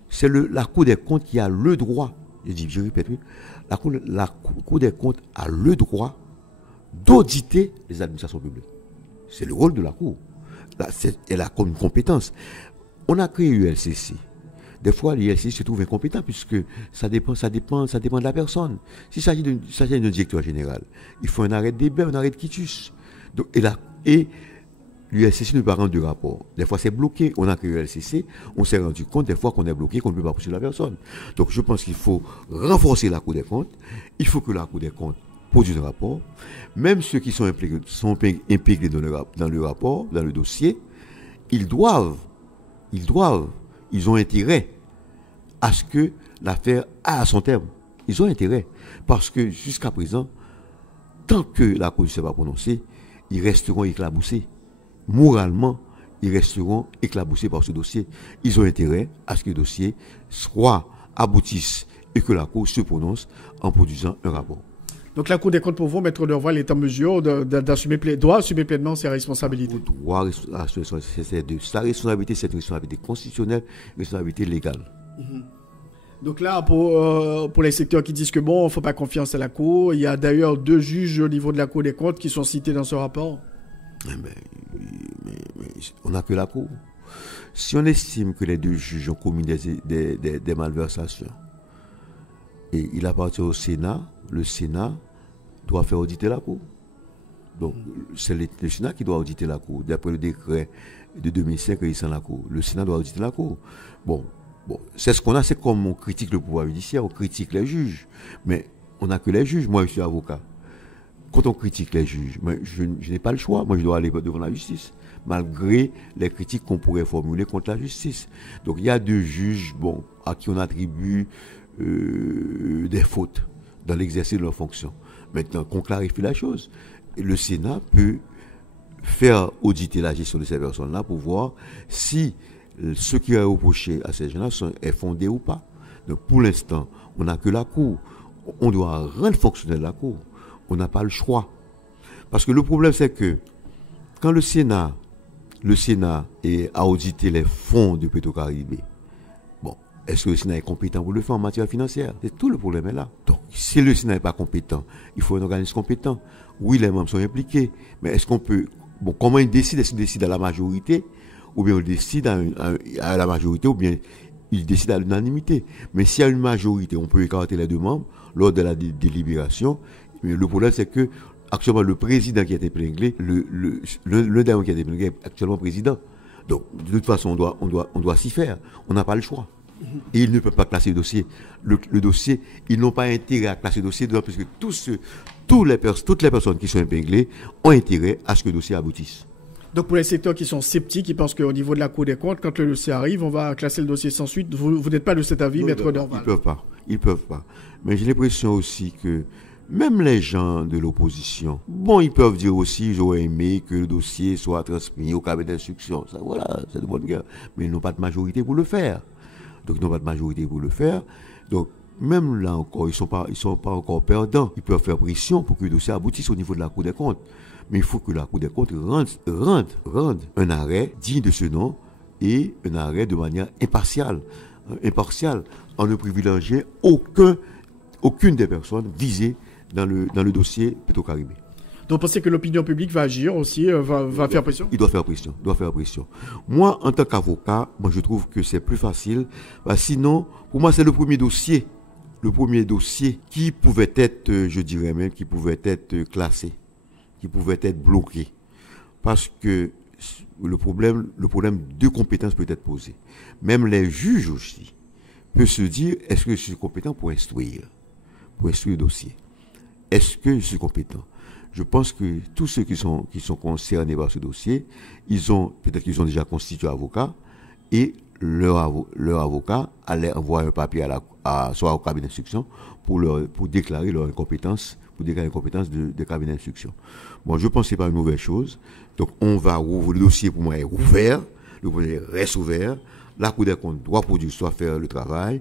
c'est la Cour des comptes qui a le droit, je répète, la Cour des comptes a le droit d'auditer les administrations publiques. C'est le rôle de la Cour. Elle a comme une compétence. On a créé l'ULCC. Des fois, l'ILC se trouve incompétent puisque ça dépend de la personne. S'il s'agit d'un directeur général, il faut un arrêt de débat, un arrêt de quitus. Donc, et l'ULCC ne peut pas rendre de rapport. Des fois, c'est bloqué. On a créé l'ULCC, on s'est rendu compte des fois qu'on est bloqué, qu'on ne peut pas poursuivre la personne. Donc, je pense qu'il faut renforcer la Cour des comptes. Il faut que la Cour des comptes produise un rapport. Même ceux qui sont impliqués dans le rapport, dans le dossier, ils ont intérêt à ce que l'affaire a à son terme. Ils ont intérêt. Parce que jusqu'à présent, tant que la Cour ne s'est pas prononcée, ils resteront éclaboussés. Moralement, ils resteront éclaboussés par ce dossier. Ils ont intérêt à ce que le dossier aboutisse et que la Cour se prononce en produisant un rapport. Donc la Cour des comptes pour vous, Maître Dorval, est en mesure doit assumer pleinement ses responsabilités. Sa responsabilité, c'est une responsabilité constitutionnelle, une responsabilité légale. Donc là, pour les secteurs qui disent que bon, il ne faut pas confiance à la Cour, il y a d'ailleurs 2 juges au niveau de la Cour des comptes qui sont cités dans ce rapport. Mais on n'a que la Cour. Si on estime que les 2 juges ont commis des malversations, et il appartient au Sénat, le Sénat doit faire auditer la Cour. Donc, c'est le Sénat qui doit auditer la Cour. D'après le décret de 2005, il sent la Cour. Le Sénat doit auditer la Cour. Bon, c'est ce qu'on a, c'est comme on critique le pouvoir judiciaire, on critique les juges. Mais on n'a que les juges. Moi, je suis avocat. Quand on critique les juges, je n'ai pas le choix. Moi, je dois aller devant la justice, malgré les critiques qu'on pourrait formuler contre la justice. Donc, il y a 2 juges, à qui on attribue des fautes dans l'exercice de leurs fonctions. Maintenant, qu'on clarifie la chose, le Sénat peut faire auditer la gestion de ces personnes-là pour voir si ce qui est reproché à ces gens-là est fondé ou pas. Donc, pour l'instant, on n'a que la Cour. On doit rendre fonctionnelle la Cour. On n'a pas le choix. Parce que le problème, c'est que quand le Sénat a audité les fonds de Petro-Caribé, est-ce que le Sénat est compétent pour le faire en matière financière? C'est tout le problème est là. Donc, si le Sénat n'est pas compétent, il faut un organisme compétent. Oui, les membres sont impliqués, mais est-ce qu'on peut... Bon, comment ils décident? Est-ce qu'ils décident à la majorité, ou bien ils décident à la majorité, ou bien ils décident à l'unanimité? Mais s'il y a une majorité, on peut écarter les deux membres lors de la délibération. Mais le problème, c'est que actuellement, le président qui a été épinglé, le dernier qui a été épinglé est actuellement président. Donc, de toute façon, on doit s'y faire. On n'a pas le choix. Et ils ne peuvent pas classer le dossier. Le dossier, ils n'ont pas intérêt à classer le dossier, parce que toutes les personnes qui sont épinglées ont intérêt à ce que le dossier aboutisse. Donc pour les secteurs qui sont sceptiques, ils pensent qu'au niveau de la Cour des comptes, quand le dossier arrive, on va classer le dossier sans suite. Vous n'êtes pas de cet avis, Maître Dorval? Ils peuvent pas. Mais j'ai l'impression aussi que même les gens de l'opposition, bon, ils peuvent dire aussi, j'aurais aimé que le dossier soit transmis au cabinet d'instruction. Ça, voilà, c'est de bonne guerre. Mais ils n'ont pas de majorité pour le faire. Donc, même là encore, ils sont pas encore perdants. Ils peuvent faire pression pour que le dossier aboutisse au niveau de la Cour des comptes. Mais il faut que la Cour des comptes rende un arrêt digne de ce nom et un arrêt de manière impartiale, en ne privilégiant aucune des personnes visées dans le dossier Petro-Caribé. Donc, vous pensez que l'opinion publique va agir aussi, va faire pression? Il doit faire pression. Moi, en tant qu'avocat, je trouve que c'est plus facile. Sinon, pour moi, c'est le premier dossier qui pouvait être, je dirais même, qui pouvait être classé, qui pouvait être bloqué. Parce que le problème de compétence peut être posé. Même les juges aussi peuvent se dire, est-ce que je suis compétent pour instruire le dossier? Est-ce que je suis compétent? Je pense que tous ceux qui sont concernés par ce dossier, peut-être qu'ils ont déjà constitué avocat, et leur avocat allait envoyer un papier soit au cabinet d'instruction pour déclarer leur incompétence, de cabinet d'instruction. Bon, je pense que ce n'est pas une mauvaise chose. Donc, on va rouvrir le dossier, pour moi, est ouvert. Le dossier reste ouvert. La Cour des comptes doit produire, soit faire le travail,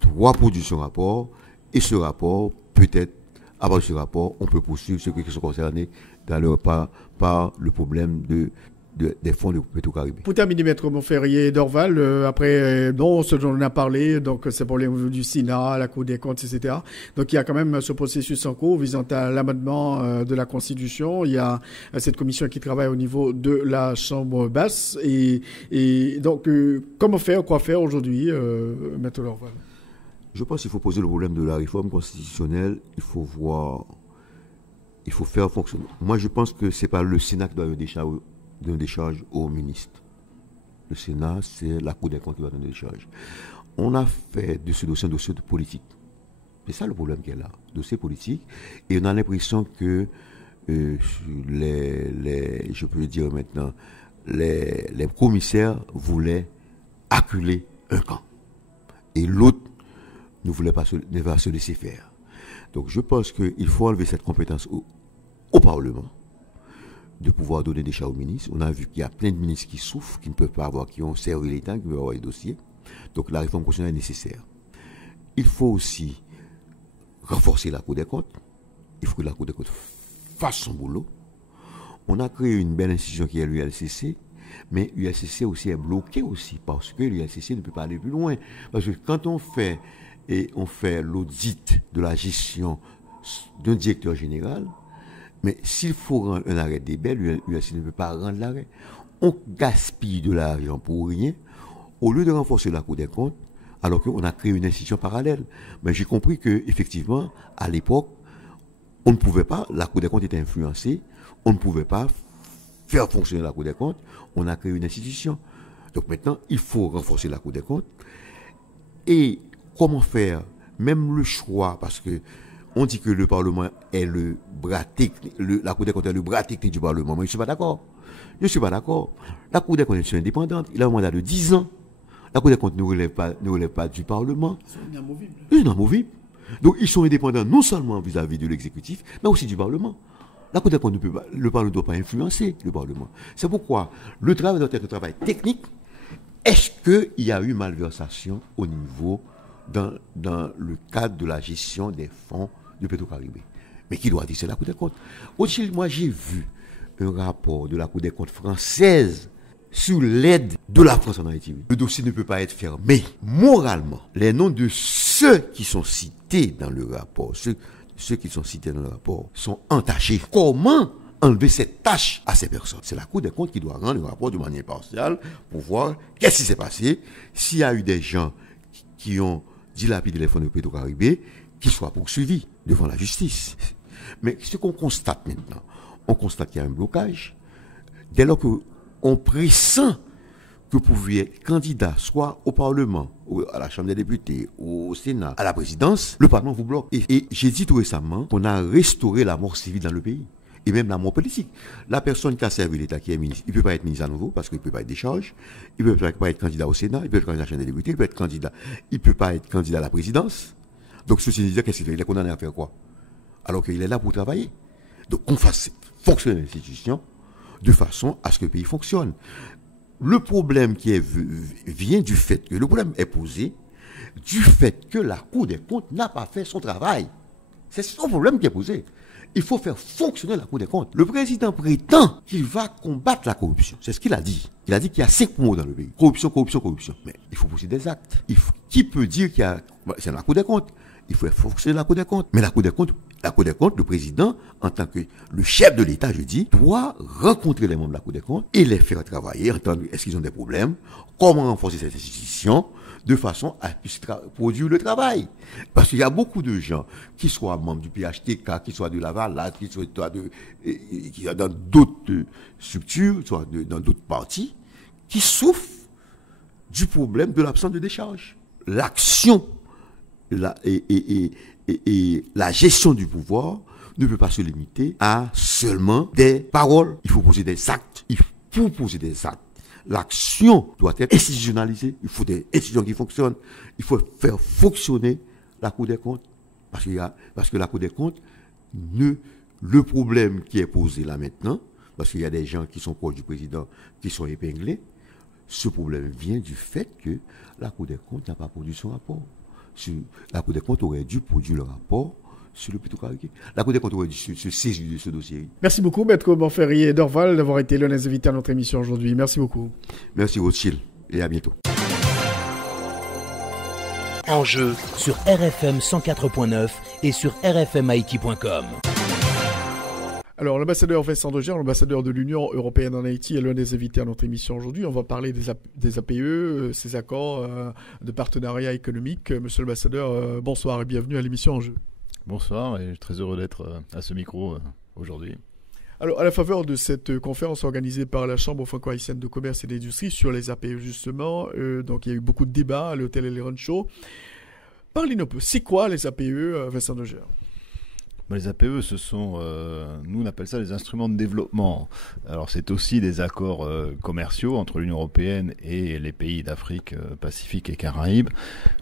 doit produire son rapport, et ce rapport, peut-être, à partir de ce rapport, on peut poursuivre ceux qui sont concernés par le problème des fonds de Petro-Caribé. Pour terminer, Maître Montferrier Dorval, après, ce dont on a parlé, donc c'est pour les du Sénat, la Cour des comptes, etc. Donc il y a quand même ce processus en cours visant à l'amendement de la Constitution. Il y a cette commission qui travaille au niveau de la Chambre basse. Et donc, comment faire, quoi faire aujourd'hui, Maître Dorval? Je pense qu'il faut poser le problème de la réforme constitutionnelle. Il faut faire fonctionner. Moi, je pense que c'est pas le Sénat qui doit donner des charges au ministre. Le Sénat, c'est la Cour des comptes qui doit donner des charges. On a fait de ce dossier un dossier de politique. C'est ça le problème qui est là, dossier politique. Et on a l'impression que je peux dire maintenant, les commissaires voulaient acculer un camp. Et l'autre ne voulait pas se laisser faire. Donc je pense qu'il faut enlever cette compétence au Parlement de pouvoir donner des charges aux ministres. On a vu qu'il y a plein de ministres qui souffrent, qui ne peuvent pas avoir, qui ont servi l'État, qui peuvent avoir des dossiers. Donc la réforme constitutionnelle est nécessaire. Il faut aussi renforcer la Cour des comptes. Il faut que la Cour des comptes fasse son boulot. On a créé une belle institution qui est l'ULCC, mais l'ULCC aussi est bloqué aussi, parce que l'ULCC ne peut pas aller plus loin. Parce que quand on fait l'audit de la gestion d'un directeur général, mais s'il faut rendre un arrêt débet, l'ULCC ne peut pas rendre l'arrêt. On gaspille de l'argent pour rien, au lieu de renforcer la Cour des comptes, alors qu'on a créé une institution parallèle. Mais j'ai compris qu'effectivement, à l'époque, on ne pouvait pas, la Cour des comptes était influencée, on ne pouvait pas faire fonctionner la Cour des comptes, on a créé une institution. Donc maintenant, il faut renforcer la Cour des comptes. Et comment faire? Même le choix, parce que on dit que le Parlement est le bras technique, la Cour des comptes est le bras technique du Parlement. Moi, je ne suis pas d'accord. La Cour des comptes est indépendante. Il a un mandat de 10 ans. La Cour des comptes ne relève pas du Parlement. Ils sont inamovibles. Donc, ils sont indépendants non seulement vis-à-vis de l'exécutif, mais aussi du Parlement. La Cour des comptes le Parlement ne doit pas influencer le Parlement. C'est pourquoi le travail doit être un travail technique. Est-ce qu'il y a eu malversation au niveau dans le cadre de la gestion des fonds de Petro-Caribé? Mais qui doit dire c'est la Cour des comptes? Moi, j'ai vu un rapport de la Cour des comptes française sur l'aide de la France en Haïti. Le dossier ne peut pas être fermé. Moralement, les noms de ceux qui sont cités dans le rapport, ceux qui sont cités dans le rapport, sont entachés. Comment enlever cette tâche à ces personnes? C'est la Cour des comptes qui doit rendre le rapport de manière partielle pour voir qu'est-ce qui s'est passé, s'il y a eu des gens qui ont dilapidé les fonds de Petro-Caribé, qu'ils soient poursuivis devant la justice. Mais ce qu'on constate maintenant, on constate qu'il y a un blocage. Dès lors qu'on pressent que vous pouviez être candidat, soit au Parlement, ou à la Chambre des députés, ou au Sénat, à la présidence, le Parlement vous bloque. Et j'ai dit tout récemment qu'on a restauré la mort civile dans le pays. Et même la mort politique. La personne qui a servi l'État, qui est ministre, il ne peut pas être ministre à nouveau, parce qu'il ne peut pas être décharge. Il ne peut pas être candidat au Sénat, il peut être candidat à la Chambre des députés, il peut pas être candidat à la présidence. Donc, ceci veut dire qu'est-ce qu'il fait? Il est condamné à faire quoi? Alors qu'il est là pour travailler. Donc, qu'on fasse fonctionner l'institution de façon à ce que le pays fonctionne. Le problème vient du fait que, le problème est posé du fait que la Cour des comptes n'a pas fait son travail. C'est son problème qui est posé. Il faut faire fonctionner la Cour des comptes. Le président prétend qu'il va combattre la corruption. C'est ce qu'il a dit. Il a dit qu'il y a 5 mots dans le pays. Corruption, corruption, corruption. Mais il faut poser des actes. Qui peut dire qu'il y a... C'est la Cour des comptes. Il faut faire fonctionner la Cour des comptes. Mais la Cour des comptes, le président, en tant que le chef de l'État, je dis, doit rencontrer les membres de la Cour des comptes et les faire travailler, entendre est-ce qu'ils ont des problèmes, comment renforcer cette institution, de façon à produire le travail. Parce qu'il y a beaucoup de gens qui soient membres du PHTK, qui soient de la Valade, qui soient dans d'autres structures, soit dans d'autres partis, qui souffrent du problème de l'absence de décharge. L'action et la gestion du pouvoir ne peut pas se limiter à seulement des paroles. Il faut poser des actes. Il faut poser des actes. L'action doit être institutionnalisée. Il faut des institutions qui fonctionnent. Il faut faire fonctionner la Cour des comptes. Parce que la Cour des comptes, le problème qui est posé là maintenant, parce qu'il y a des gens qui sont proches du président qui sont épinglés, ce problème vient du fait que la Cour des comptes n'a pas produit son rapport. La Cour des comptes aurait dû produire le rapport sur le Petro-Caribé. La Cour des comptes aurait dû se saisir de ce dossier. Merci beaucoup, Maître Montferrier Dorval, d'avoir été l'un des invités à notre émission aujourd'hui. Merci beaucoup. Merci, Rothschild, et à bientôt. Enjeu sur RFM 104.9 et sur rfmhaïti.com. Alors, l'ambassadeur Vincent Deger, l'ambassadeur de l'Union européenne en Haïti, est l'un des invités à notre émission aujourd'hui. On va parler des APE, ces accords de partenariat économique. Monsieur l'ambassadeur, bonsoir et bienvenue à l'émission Enjeu. Bonsoir et je suis très heureux d'être à ce micro aujourd'hui. Alors, à la faveur de cette conférence organisée par la Chambre franco-haïtienne de commerce et d'industrie sur les APE, justement, donc il y a eu beaucoup de débats à l'hôtel El Rancho. Parlez-nous un peu, c'est quoi les APE, Vincent Deger ? Les APE, ce sont, nous on appelle ça les instruments de développement. Alors c'est aussi des accords commerciaux entre l'Union européenne et les pays d'Afrique, Pacifique et Caraïbes.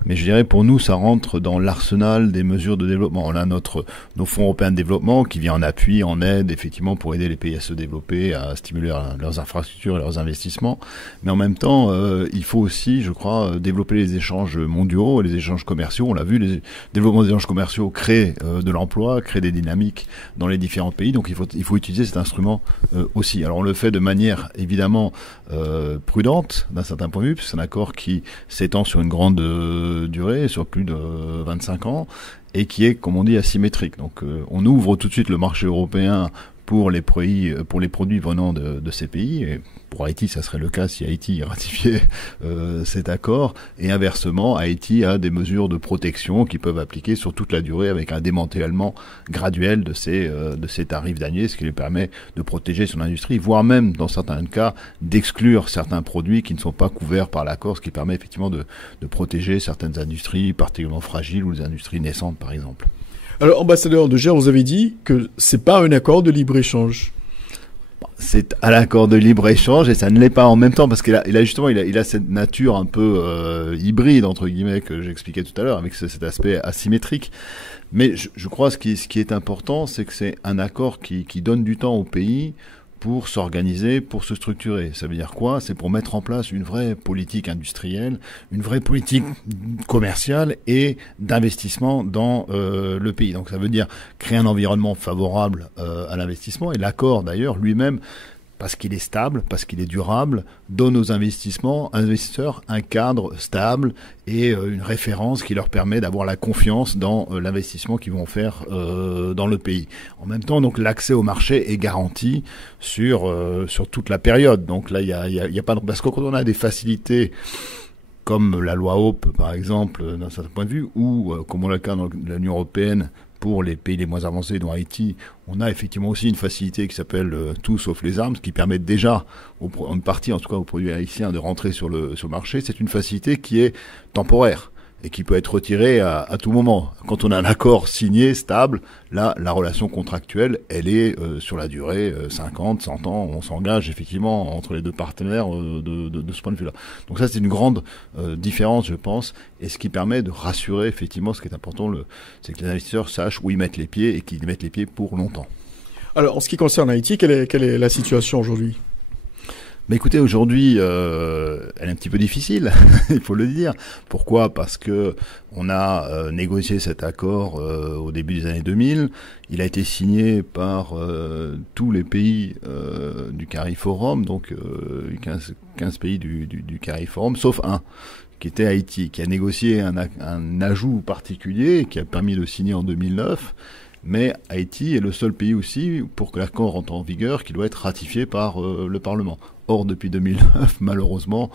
Mais je dirais pour nous, ça rentre dans l'arsenal des mesures de développement. On a nos fonds européens de développement qui vient en appui, en aide, effectivement, pour aider les pays à se développer, à stimuler leurs infrastructures et leurs investissements. Mais en même temps, il faut aussi, je crois, développer les échanges mondiaux, les échanges commerciaux. On l'a vu, les développements des échanges commerciaux créent de l'emploi, créent des dynamiques dans les différents pays, donc il faut utiliser cet instrument aussi. Alors on le fait de manière évidemment prudente d'un certain point de vue, puisque c'est un accord qui s'étend sur une grande durée, sur plus de 25 ans, et qui est, comme on dit, asymétrique. Donc on ouvre tout de suite le marché européen pour les produits venant de ces pays. Et pour Haïti, ça serait le cas si Haïti ratifiait cet accord. Et inversement, Haïti a des mesures de protection qui peuvent appliquer sur toute la durée avec un démantèlement graduel de ces tarifs douaniers, ce qui lui permet de protéger son industrie, voire même, dans certains cas, d'exclure certains produits qui ne sont pas couverts par l'accord, ce qui permet effectivement de protéger certaines industries particulièrement fragiles ou les industries naissantes, par exemple. Alors, ambassadeur Deger, vous avez dit que c'est pas un accord de libre-échange. C'est un accord de libre-échange et ça ne l'est pas en même temps parce qu'il a cette nature un peu hybride, entre guillemets, que j'expliquais tout à l'heure, avec cet aspect asymétrique. Mais je crois ce qui est important, c'est que c'est un accord qui donne du temps au pays pour s'organiser, pour se structurer. Ça veut dire quoi ? C'est pour mettre en place une vraie politique industrielle, une vraie politique commerciale et d'investissement dans le pays. Donc ça veut dire créer un environnement favorable à l'investissement. Et l'accord, d'ailleurs, lui-même, parce qu'il est stable, parce qu'il est durable, donne aux investisseurs un cadre stable et une référence qui leur permet d'avoir la confiance dans l'investissement qu'ils vont faire dans le pays. En même temps, donc l'accès au marché est garanti sur toute la période. Donc là, il y a pas parce que quand on a des facilités comme la loi HOPE, par exemple, d'un certain point de vue, ou comme on l'a le cas dans l'Union européenne, pour les pays les moins avancés, dont Haïti, on a effectivement aussi une facilité qui s'appelle tout sauf les armes, ce qui permet déjà, en partie en tout cas aux produits haïtiens, de rentrer sur le marché. C'est une facilité qui est temporaire et qui peut être retirée à tout moment. Quand on a un accord signé, stable, là, la relation contractuelle, elle est sur la durée, 50, 100 ans, on s'engage effectivement entre les deux partenaires de ce point de vue-là. Donc ça, c'est une grande différence, je pense, et ce qui permet de rassurer effectivement, ce qui est important, c'est que les investisseurs sachent où ils mettent les pieds et qu'ils mettent les pieds pour longtemps. Alors, en ce qui concerne Haïti, quelle est la situation aujourd'hui ? Mais écoutez, aujourd'hui, elle est un petit peu difficile, il faut le dire. Pourquoi ? Parce que on a négocié cet accord au début des années 2000. Il a été signé par tous les pays du CARIFORUM, donc 15 pays du CARIFORUM, sauf un, qui était Haïti, qui a négocié un ajout particulier qui a permis de signer en 2009. Mais Haïti est le seul pays aussi, pour que l'accord rentre en vigueur, qui doit être ratifié par le Parlement. Or, depuis 2009, malheureusement,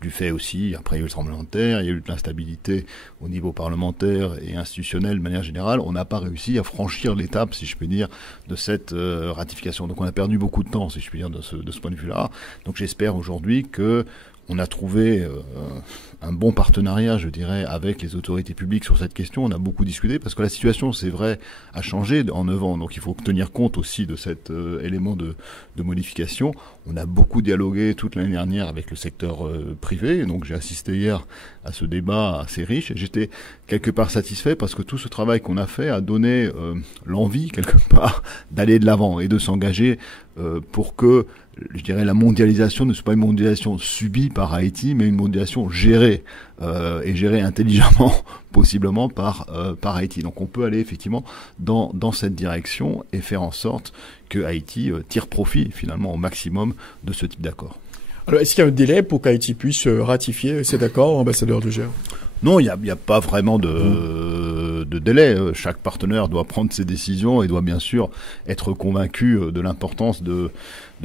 du fait aussi, après il y a eu le tremblement de terre, il y a eu de l'instabilité au niveau parlementaire et institutionnel de manière générale, on n'a pas réussi à franchir l'étape, si je puis dire, de cette ratification. Donc on a perdu beaucoup de temps, si je puis dire, de ce point de vue-là. Donc j'espère aujourd'hui que on a trouvé un bon partenariat, je dirais, avec les autorités publiques sur cette question. On a beaucoup discuté parce que la situation, c'est vrai, a changé en 9 ans. Donc il faut tenir compte aussi de cet élément de modification. On a beaucoup dialogué toute l'année dernière avec le secteur privé. Donc j'ai assisté hier à ce débat assez riche et j'étais quelque part satisfait parce que tout ce travail qu'on a fait a donné l'envie, quelque part, d'aller de l'avant et de s'engager pour que, je dirais, la mondialisation ne soit pas une mondialisation subie par Haïti, mais une mondialisation gérée, et gérée intelligemment, possiblement par Haïti. Donc on peut aller effectivement dans cette direction et faire en sorte que Haïti tire profit finalement au maximum de ce type d'accord. Alors est-ce qu'il y a un délai pour qu'Haïti puisse ratifier cet accord, ambassadeur de Gers ? Non, il y a pas vraiment de délai. Chaque partenaire doit prendre ses décisions et doit bien sûr être convaincu de l'importance de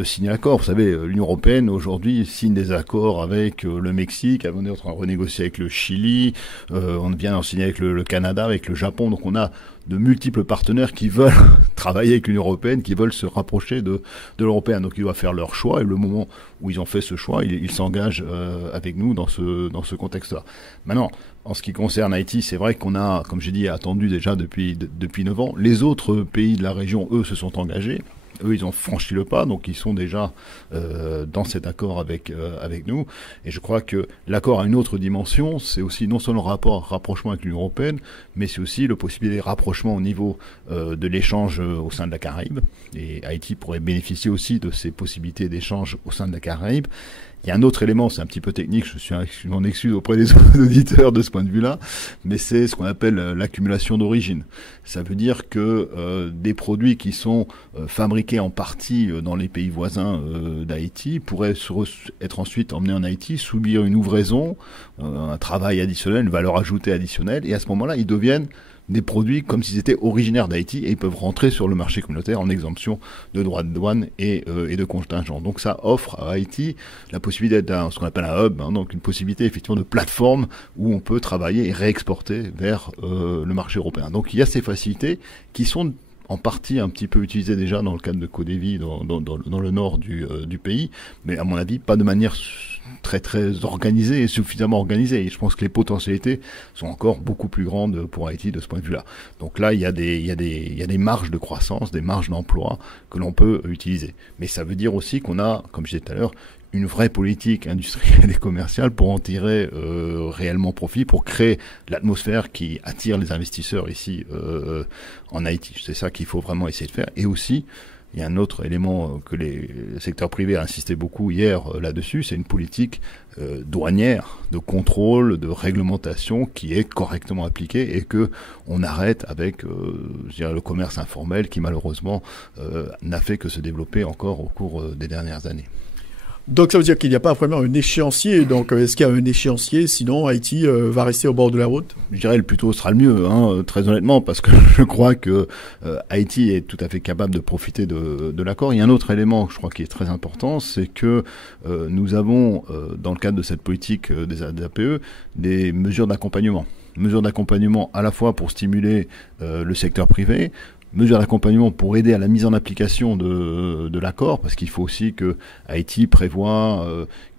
signer l'accord. Vous savez, l'Union européenne aujourd'hui signe des accords avec le Mexique, on est en train de renégocier avec le Chili, on vient d'en signer avec le Canada, avec le Japon. Donc on a de multiples partenaires qui veulent travailler avec l'Union européenne, qui veulent se rapprocher de l'européen. Donc ils doivent faire leur choix et le moment où ils ont fait ce choix, ils s'engagent avec nous dans ce contexte-là. Maintenant, en ce qui concerne Haïti, c'est vrai qu'on a, comme j'ai dit, attendu déjà depuis 9 ans. Les autres pays de la région, eux, se sont engagés. Eux, ils ont franchi le pas, donc ils sont déjà dans cet accord avec nous. Et je crois que l'accord a une autre dimension. C'est aussi non seulement le rapprochement avec l'Union européenne, mais c'est aussi la possibilité de rapprochement au niveau de l'échange au sein de la Caraïbe. Et Haïti pourrait bénéficier aussi de ces possibilités d'échange au sein de la Caraïbe. Il y a un autre élément, c'est un petit peu technique, je m'en excuse auprès des auditeurs de ce point de vue-là, mais c'est ce qu'on appelle l'accumulation d'origine. Ça veut dire que des produits qui sont fabriqués en partie dans les pays voisins d'Haïti pourraient être ensuite emmenés en Haïti, subir une ouvraison, un travail additionnel, une valeur ajoutée additionnelle, et à ce moment-là, ils deviennent des produits comme s'ils étaient originaires d'Haïti et ils peuvent rentrer sur le marché communautaire en exemption de droits de douane et de contingent. Donc ça offre à Haïti la possibilité d'être ce qu'on appelle un hub, donc une possibilité effectivement de plateforme où on peut travailler et réexporter vers le marché européen. Donc il y a ces facilités qui sont en partie un petit peu utilisées déjà dans le cadre de Codévi dans le nord du pays, mais à mon avis pas de manière très très organisée et suffisamment organisée. Et je pense que les potentialités sont encore beaucoup plus grandes pour Haïti de ce point de vue-là. Donc là, il y a des marges de croissance, des marges d'emploi que l'on peut utiliser. Mais ça veut dire aussi qu'on a, comme je disais tout à l'heure, une vraie politique industrielle et commerciale pour en tirer réellement profit, pour créer l'atmosphère qui attire les investisseurs ici en Haïti. C'est ça qu'il faut vraiment essayer de faire. Et aussi il y a un autre élément que le secteur privé a insisté beaucoup hier là-dessus, c'est une politique douanière, de contrôle, de réglementation qui est correctement appliquée et que on arrête avec je dirais, le commerce informel qui malheureusement n'a fait que se développer encore au cours des dernières années. Donc ça veut dire qu'il n'y a pas vraiment un échéancier. Donc est-ce qu'il y a un échéancier? Sinon Haïti va rester au bord de la route? Je dirais le plus tôt sera le mieux, très honnêtement, parce que je crois que Haïti est tout à fait capable de profiter de l'accord. Il y a un autre élément que je crois qui est très important, c'est que nous avons, dans le cadre de cette politique des APE, des mesures d'accompagnement. Mesures d'accompagnement à la fois pour stimuler le secteur privé, mesures d'accompagnement pour aider à la mise en application de l'accord, parce qu'il faut aussi que Haïti prévoit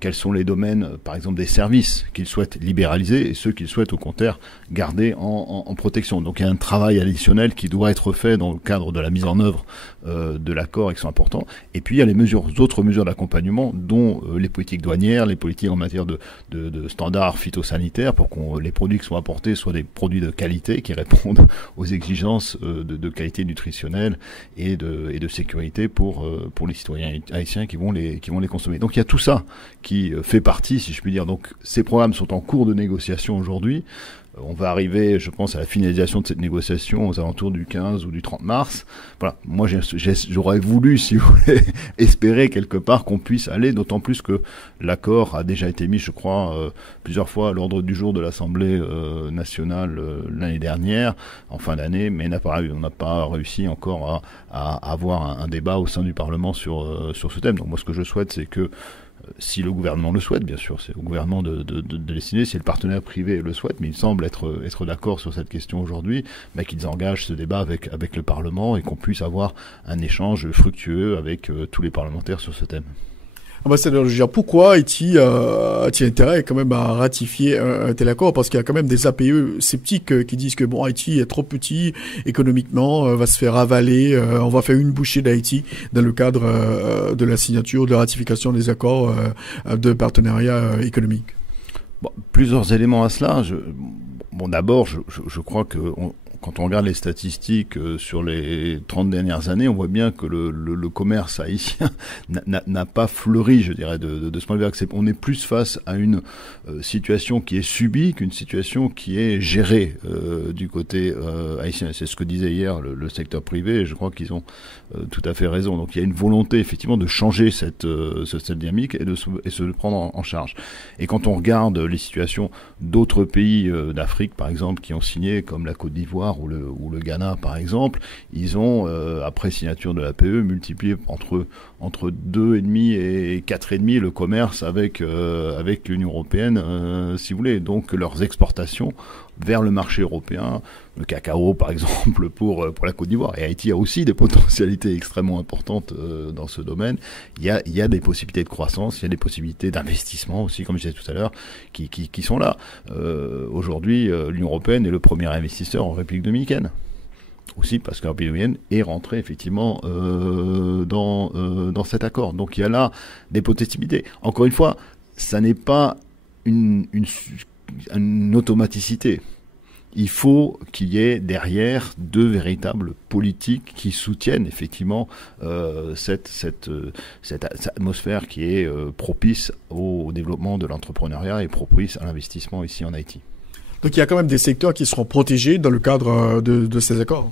quels sont les domaines, par exemple des services qu'il souhaite libéraliser et ceux qu'il souhaite au contraire garder en protection. Donc il y a un travail additionnel qui doit être fait dans le cadre de la mise en œuvre de l'accord et qui sont importants. Et puis il y a les autres mesures d'accompagnement, dont les politiques douanières, les politiques en matière de standards phytosanitaires pour que les produits qui sont apportés soient des produits de qualité qui répondent aux exigences de qualité nutritionnelle et de sécurité pour les citoyens haïtiens qui vont les consommer. Donc il y a tout ça qui fait partie, si je puis dire. Donc ces programmes sont en cours de négociation aujourd'hui. On va arriver, je pense, à la finalisation de cette négociation aux alentours du 15 ou du 30 mars. Voilà. Moi, j'aurais voulu, si vous voulez, espérer quelque part qu'on puisse aller, d'autant plus que l'accord a déjà été mis, je crois, plusieurs fois à l'ordre du jour de l'Assemblée nationale l'année dernière, en fin d'année, mais on n'a pas réussi encore à avoir un débat au sein du Parlement sur ce thème. Donc moi, ce que je souhaite, c'est que si le gouvernement le souhaite, bien sûr, c'est au gouvernement de décider, si le partenaire privé le souhaite, mais il semble être d'accord sur cette question aujourd'hui, qu'ils engagent ce débat avec le Parlement et qu'on puisse avoir un échange fructueux avec tous les parlementaires sur ce thème. Ambassadeur Lugia, pourquoi Haïti a-t-il intérêt quand même à ratifier un tel accord? Parce qu'il y a quand même des APE sceptiques qui disent que bon, Haïti est trop petit économiquement, va se faire avaler, on va faire une bouchée d'Haïti dans le cadre de la signature, de la ratification des accords de partenariat économique. Bon, plusieurs éléments à cela. D'abord, je crois que quand on regarde les statistiques sur les 30 dernières années, on voit bien que le commerce haïtien n'a pas fleuri, je dirais, de ce point de vue. On est plus face à une situation qui est subie qu'une situation qui est gérée du côté haïtien. C'est ce que disait hier le secteur privé, et je crois qu'ils ont tout à fait raison. Donc il y a une volonté effectivement de changer cette dynamique et de se prendre en charge. Et quand on regarde les situations d'autres pays d'Afrique, par exemple, qui ont signé, comme la Côte d'Ivoire, ou le Ghana par exemple, ils ont après signature de l'APE multiplié entre 2,5 et 4,5 le commerce avec l'Union européenne, si vous voulez. Donc leurs exportations vers le marché européen, le cacao par exemple pour la Côte d'Ivoire. Et Haïti a aussi des potentialités extrêmement importantes dans ce domaine. Il y a des possibilités de croissance, il y a des possibilités d'investissement aussi, comme je disais tout à l'heure, qui sont là. Aujourd'hui, l'Union européenne est le premier investisseur en République dominicaine. Aussi parce que la République dominicaine est rentrée effectivement dans cet accord. Donc il y a là des possibilités. Encore une fois, ça n'est pas une automaticité. Il faut qu'il y ait derrière deux véritables politiques qui soutiennent effectivement cette atmosphère qui est propice au développement de l'entrepreneuriat et propice à l'investissement ici en Haïti. Donc il y a quand même des secteurs qui seront protégés dans le cadre de ces accords.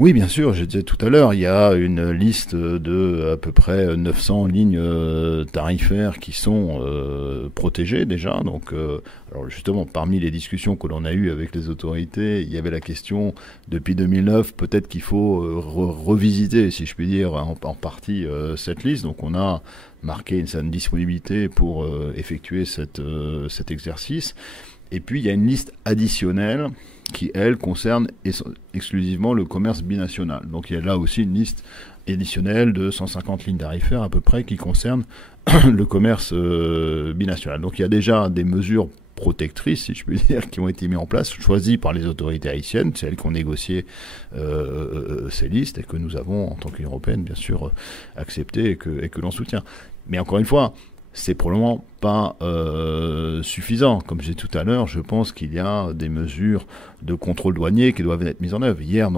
Oui, bien sûr, je disais tout à l'heure, il y a une liste de à peu près 900 lignes tarifaires qui sont protégées déjà. Donc, alors justement, parmi les discussions que l'on a eues avec les autorités, il y avait la question, depuis 2009, peut-être qu'il faut revisiter, si je puis dire, en partie cette liste. Donc on a marqué une certaine disponibilité pour effectuer cet exercice. Et puis, il y a une liste additionnelle qui, elle, concerne exclusivement le commerce binational. Donc, il y a là aussi une liste additionnelle de 150 lignes tarifaires à peu près qui concerne le commerce binational. Donc, il y a déjà des mesures protectrices, si je puis dire, qui ont été mises en place, choisies par les autorités haïtiennes. C'est elles qui ont négocié ces listes et que nous avons, en tant qu'Union européenne, bien sûr, acceptées et que l'on soutient. Mais encore une fois, c'est probablement pas suffisant. Comme j'ai dit tout à l'heure, je pense qu'il y a des mesures de contrôle douanier qui doivent être mises en œuvre. Hier,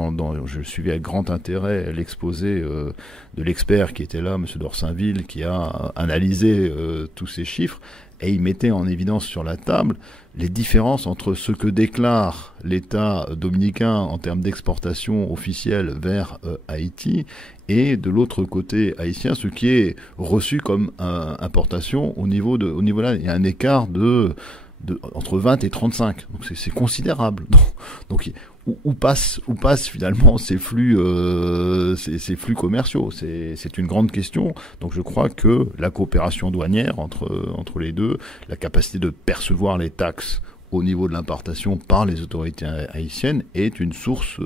je suivais avec grand intérêt l'exposé de l'expert qui était là, M. d'Orsainville, qui a analysé tous ces chiffres, et il mettait en évidence sur la table les différences entre ce que déclare l'État dominicain en termes d'exportation officielle vers Haïti et de l'autre côté haïtien, ce qui est reçu comme importation au niveau là. Il y a un écart entre 20 et 35. Donc c'est considérable. Donc où passent finalement ces flux commerciaux? C'est une grande question. Donc je crois que la coopération douanière entre les deux, la capacité de percevoir les taxes au niveau de l'importation par les autorités haïtiennes est une source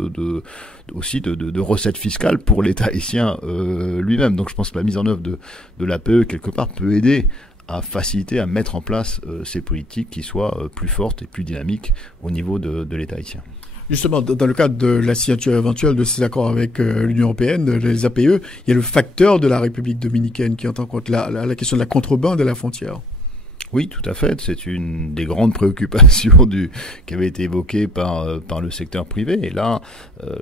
aussi de recettes fiscales pour l'État haïtien lui-même. Donc je pense que la mise en œuvre de l'APE, quelque part, peut aider à faciliter, à mettre en place ces politiques qui soient plus fortes et plus dynamiques au niveau de l'État haïtien. Justement, dans le cadre de la signature éventuelle de ces accords avec l'Union européenne, les APE, il y a le facteur de la République dominicaine qui entend en compte la question de la contrebande à la frontière. Oui, tout à fait. C'est une des grandes préoccupations qui avait été évoquée par le secteur privé. Et là,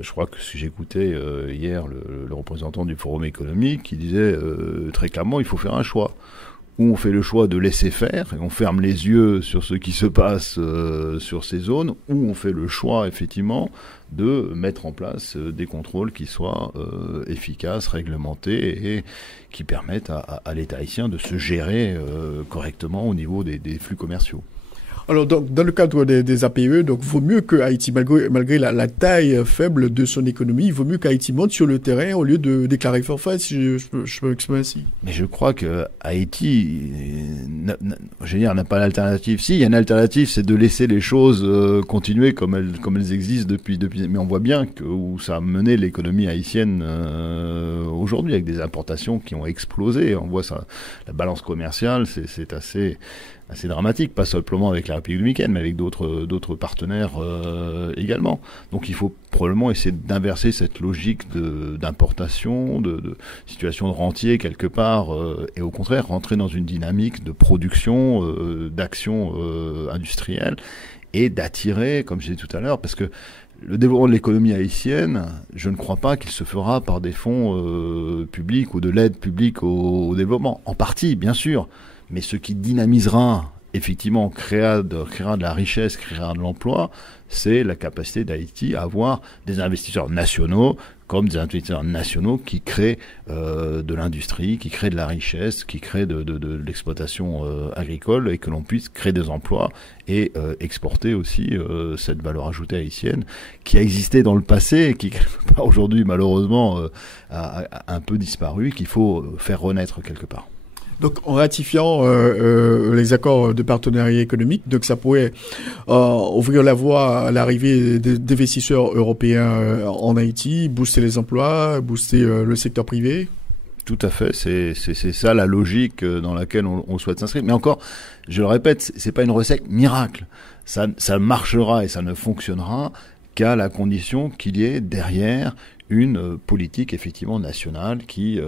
je crois que si j'écoutais hier le représentant du Forum économique qui disait très clairement, il faut faire un choix. Où on fait le choix de laisser faire et on ferme les yeux sur ce qui se passe sur ces zones, ou on fait le choix effectivement de mettre en place des contrôles qui soient efficaces, réglementés et qui permettent à l'État haïtien de se gérer correctement au niveau des flux commerciaux. Alors, dans le cadre des APE, donc, vaut mieux que Haïti, malgré la taille faible de son économie, il vaut mieux qu'Haïti monte sur le terrain au lieu de déclarer forfait, si je peux m'exprimer ainsi. Mais je crois que Haïti, n'a pas d'alternative. Si, il y a une alternative, c'est de laisser les choses continuer comme elles existent depuis. Mais on voit bien où ça a mené l'économie haïtienne aujourd'hui, avec des importations qui ont explosé. On voit ça, la balance commerciale, c'est assez dramatique, pas simplement avec la République dominicaine, mais avec d'autres partenaires également. Donc il faut probablement essayer d'inverser cette logique d'importation, de situation de rentier quelque part, et au contraire rentrer dans une dynamique de production, d'action industrielle, et d'attirer, comme je disais tout à l'heure, parce que le développement de l'économie haïtienne, je ne crois pas qu'il se fera par des fonds publics ou de l'aide publique au développement. En partie, bien sûr. Mais ce qui dynamisera, effectivement, créera de la richesse, créera de l'emploi, c'est la capacité d'Haïti à avoir des investisseurs nationaux, comme des investisseurs nationaux qui créent de l'industrie, qui créent de la richesse, qui créent de l'exploitation agricole, et que l'on puisse créer des emplois et exporter aussi cette valeur ajoutée haïtienne qui a existé dans le passé et qui, quelque part, aujourd'hui, malheureusement, a un peu disparu, qu'il faut faire renaître quelque part. Donc, en ratifiant les accords de partenariat économique, donc ça pourrait ouvrir la voie à l'arrivée d'investisseurs européens en Haïti, booster les emplois, booster le secteur privé. Tout à fait, c'est ça la logique dans laquelle on souhaite s'inscrire. Mais encore, je le répète, c'est pas une recette miracle. Ça marchera et ça ne fonctionnera qu'à la condition qu'il y ait derrière une politique effectivement nationale qui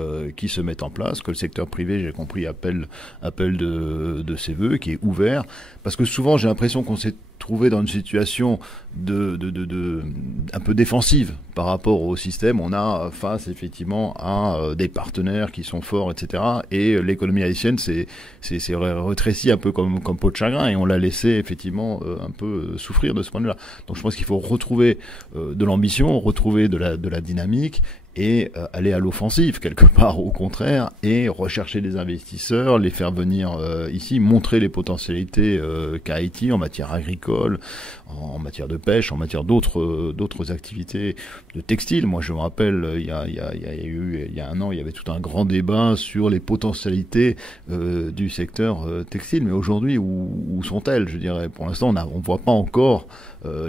se met en place, que le secteur privé, j'ai compris, appelle de ses voeux, qui est ouvert, parce que souvent j'ai l'impression qu'on s'est trouvé dans une situation un peu défensive par rapport au système. On a face effectivement à des partenaires qui sont forts, etc. Et l'économie haïtienne s'est rétrécie un peu comme peau de chagrin, et on l'a laissé effectivement un peu souffrir de ce point de vue-là. Donc je pense qu'il faut retrouver de l'ambition, retrouver de la dynamique, et aller à l'offensive quelque part, au contraire, et rechercher des investisseurs, les faire venir ici, montrer les potentialités qu'a Haïti en matière agricole, en matière de pêche, en matière d'autres activités de textile. Moi je me rappelle, il y a un an, il y avait tout un grand débat sur les potentialités du secteur textile, mais aujourd'hui où sont-elles? Je dirais, pour l'instant on voit pas encore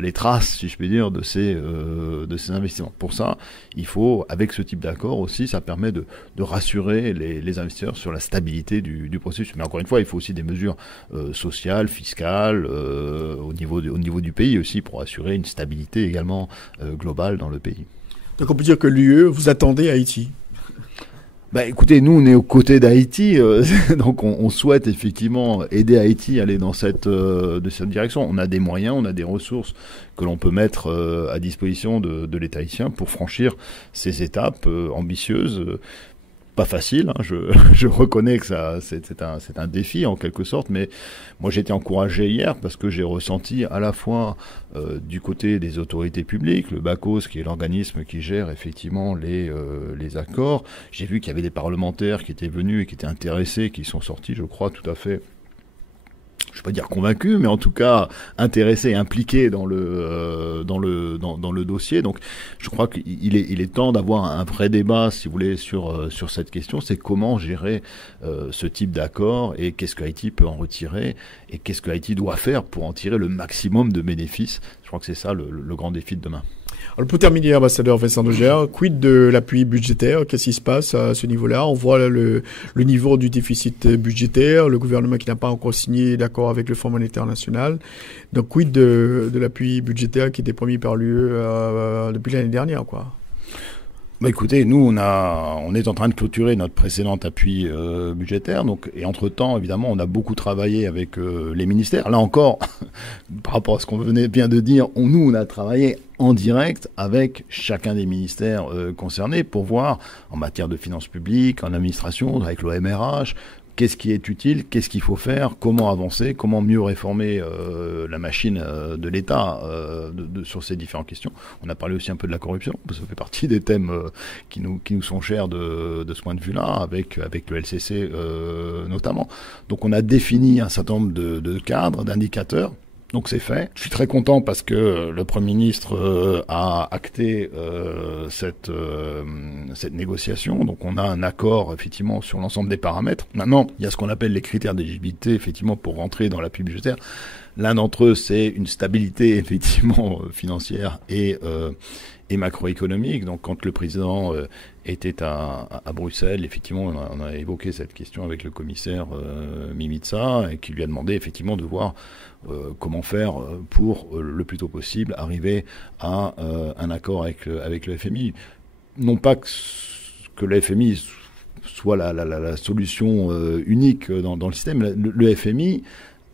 les traces, si je puis dire, de ces investissements. Pour ça, il faut, avec ce type d'accord aussi, ça permet de rassurer les investisseurs sur la stabilité du processus. Mais encore une fois, il faut aussi des mesures sociales, fiscales, au niveau du pays aussi, pour assurer une stabilité également globale dans le pays. Donc on peut dire que l'UE, vous attendez Haïti? Écoutez, nous on est aux côtés d'Haïti, donc on souhaite effectivement aider Haïti à aller dans cette direction. On a des moyens, on a des ressources que l'on peut mettre à disposition de l'État haïtien pour franchir ces étapes ambitieuses. Pas facile, hein, je reconnais que c'est un défi en quelque sorte, mais moi j'ai été encouragé hier parce que j'ai ressenti à la fois du côté des autorités publiques, le BACOS qui est l'organisme qui gère effectivement les accords, j'ai vu qu'il y avait des parlementaires qui étaient venus et qui étaient intéressés, qui sont sortis, je crois, tout à fait, je ne vais pas dire convaincu, mais en tout cas intéressé et impliqué dans le dossier. Donc je crois qu'il est temps d'avoir un vrai débat, si vous voulez, sur cette question. C'est comment gérer ce type d'accord et qu'est-ce que Haïti peut en retirer et qu'est-ce que Haïti doit faire pour en tirer le maximum de bénéfices. Je crois que c'est ça le grand défi de demain. Alors pour terminer, ambassadeur Vincent Noguer, quid de l'appui budgétaire? Qu'est-ce qui se passe à ce niveau-là? On voit le niveau du déficit budgétaire, le gouvernement qui n'a pas encore signé d'accord avec le Fonds monétaire national. Donc quid de l'appui budgétaire qui était promis par l'UE depuis l'année dernière, quoi? Écoutez, nous on est en train de clôturer notre précédent appui budgétaire, et entre-temps, évidemment, on a beaucoup travaillé avec les ministères. Là encore, par rapport à ce qu'on venait bien de dire, on a travaillé en direct avec chacun des ministères concernés pour voir, en matière de finances publiques, en administration, avec l'OMRH, qu'est-ce qui est utile, qu'est-ce qu'il faut faire, comment avancer, comment mieux réformer la machine de l'État sur ces différentes questions. On a parlé aussi un peu de la corruption, parce que ça fait partie des thèmes qui nous sont chers de ce point de vue-là, avec le LCC notamment. Donc on a défini un certain nombre de cadres, d'indicateurs. Donc c'est fait. Je suis très content parce que le Premier ministre a acté cette négociation. Donc on a un accord effectivement sur l'ensemble des paramètres. Maintenant, il y a ce qu'on appelle les critères d'éligibilité effectivement pour rentrer dans l'appui budgétaire. L'un d'entre eux, c'est une stabilité effectivement financière et macroéconomique. Donc quand le président était à Bruxelles, effectivement, on a évoqué cette question avec le commissaire Mimica et qui lui a demandé effectivement de voir comment faire pour le plus tôt possible arriver à un accord avec le FMI. Non pas que le FMI soit la solution unique dans le système. Le FMI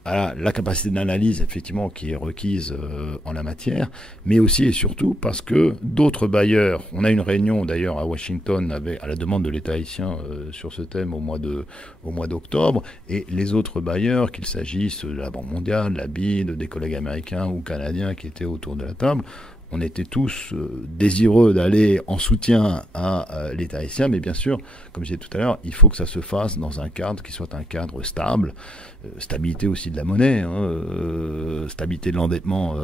a la capacité d'analyse effectivement qui est requise en la matière, mais aussi et surtout parce que d'autres bailleurs, on a une réunion d'ailleurs à Washington à la demande de l'État haïtien sur ce thème au mois d'octobre, et les autres bailleurs, qu'il s'agisse de la Banque mondiale, de la BID, des collègues américains ou canadiens qui étaient autour de la table, on était tous désireux d'aller en soutien à l'État haïtien, mais bien sûr, comme je disais tout à l'heure, il faut que ça se fasse dans un cadre qui soit un cadre stable, stabilité aussi de la monnaie, stabilité de l'endettement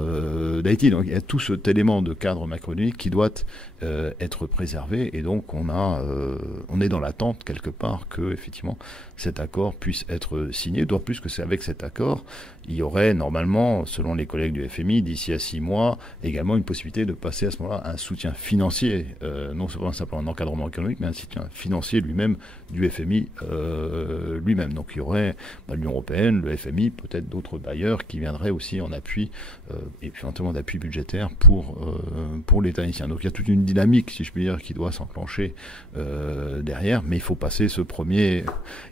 d'Haïti. Donc il y a tout cet élément de cadre macroéconomique qui doit être préservé, et donc on est dans l'attente quelque part que effectivement cet accord puisse être signé, d'autant plus que c'est avec cet accord, il y aurait normalement, selon les collègues du FMI, d'ici à 6 mois, également une possibilité de passer à ce moment-là à un soutien financier, non simplement un encadrement économique, mais un soutien financier lui-même du FMI lui-même. Donc il y aurait l'Union européenne, le FMI, peut-être d'autres bailleurs qui viendraient aussi en appui, et puis éventuellement d'appui budgétaire pour l'État haïtien. Donc il y a toute une dynamique, si je puis dire, qui doit s'enclencher derrière, mais il faut passer ce premier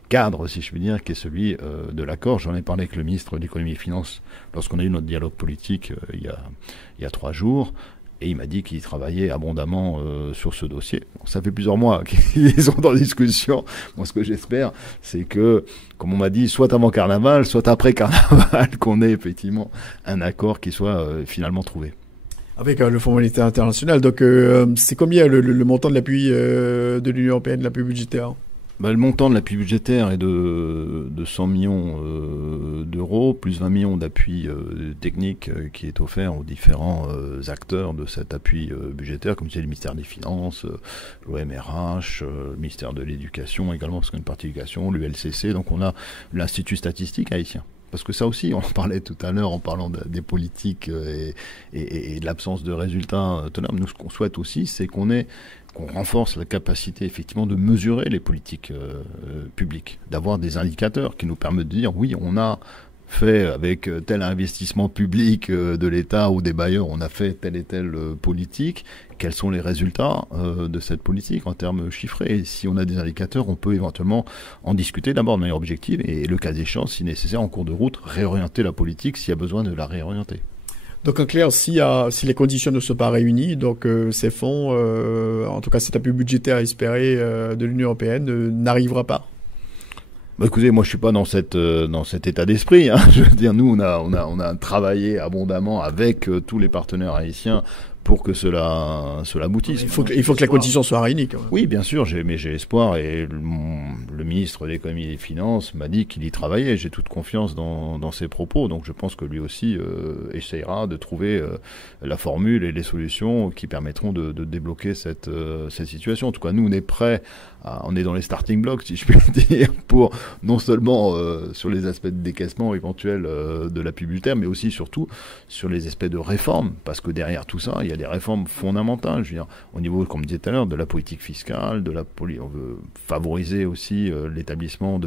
cadre, si je puis dire, qui est celui de l'accord. J'en ai parlé avec le ministre de l'économie et des finances lorsqu'on a eu notre dialogue politique il y a 3 jours, et il m'a dit qu'il travaillait abondamment sur ce dossier. Bon, ça fait plusieurs mois qu'ils sont en discussion. Moi, ce que j'espère, c'est que, comme on m'a dit, soit avant Carnaval, soit après Carnaval, qu'on ait effectivement un accord qui soit finalement trouvé. Avec le Fonds monétaire international. Donc, c'est combien le montant de l'appui de l'Union européenne, l'appui budgétaire? Le montant de l'appui budgétaire est de 100 millions d'euros, plus 20 millions d'appui technique qui est offert aux différents acteurs de cet appui budgétaire, comme c'est le ministère des Finances, l'OMRH, le ministère de l'Éducation également, parce qu'on a une partie éducation, l'ULCC, donc on a l'Institut statistique haïtien. Parce que ça aussi, on en parlait tout à l'heure en parlant des politiques et de l'absence de résultats tenables. Nous, ce qu'on souhaite aussi, c'est qu'on renforce la capacité effectivement de mesurer les politiques publiques, d'avoir des indicateurs qui nous permettent de dire oui, on a fait avec tel investissement public de l'État ou des bailleurs, on a fait telle et telle politique. Quels sont les résultats de cette politique en termes chiffrés? Et si on a des indicateurs, on peut éventuellement en discuter d'abord de manière objective et le cas échéant, si nécessaire, en cours de route, réorienter la politique s'il y a besoin de la réorienter. Donc en clair, si les conditions ne sont pas réunies, donc ces fonds, en tout cas cet appui budgétaire espéré de l'Union européenne n'arrivera pas. Bah écoutez, moi je suis pas dans cet état d'esprit. Hein. Je veux dire, nous on a travaillé abondamment avec tous les partenaires haïtiens pour que cela aboutisse. Il faut que la condition soit réunie. Quand même. Oui, bien sûr, j'ai espoir et le ministre de l'économie et des finances m'a dit qu'il y travaillait. J'ai toute confiance dans ses propos, donc je pense que lui aussi essayera de trouver la formule et les solutions qui permettront de débloquer cette situation. En tout cas, nous on est prêts. On est dans les starting blocks, si je puis dire, pour non seulement sur les aspects de décaissement éventuels de l'appui budgétaire, mais aussi surtout sur les aspects de réforme, parce que derrière tout ça, il y a des réformes fondamentales. Je veux dire, au niveau, comme je disais tout à l'heure, de la politique fiscale, on veut favoriser aussi l'établissement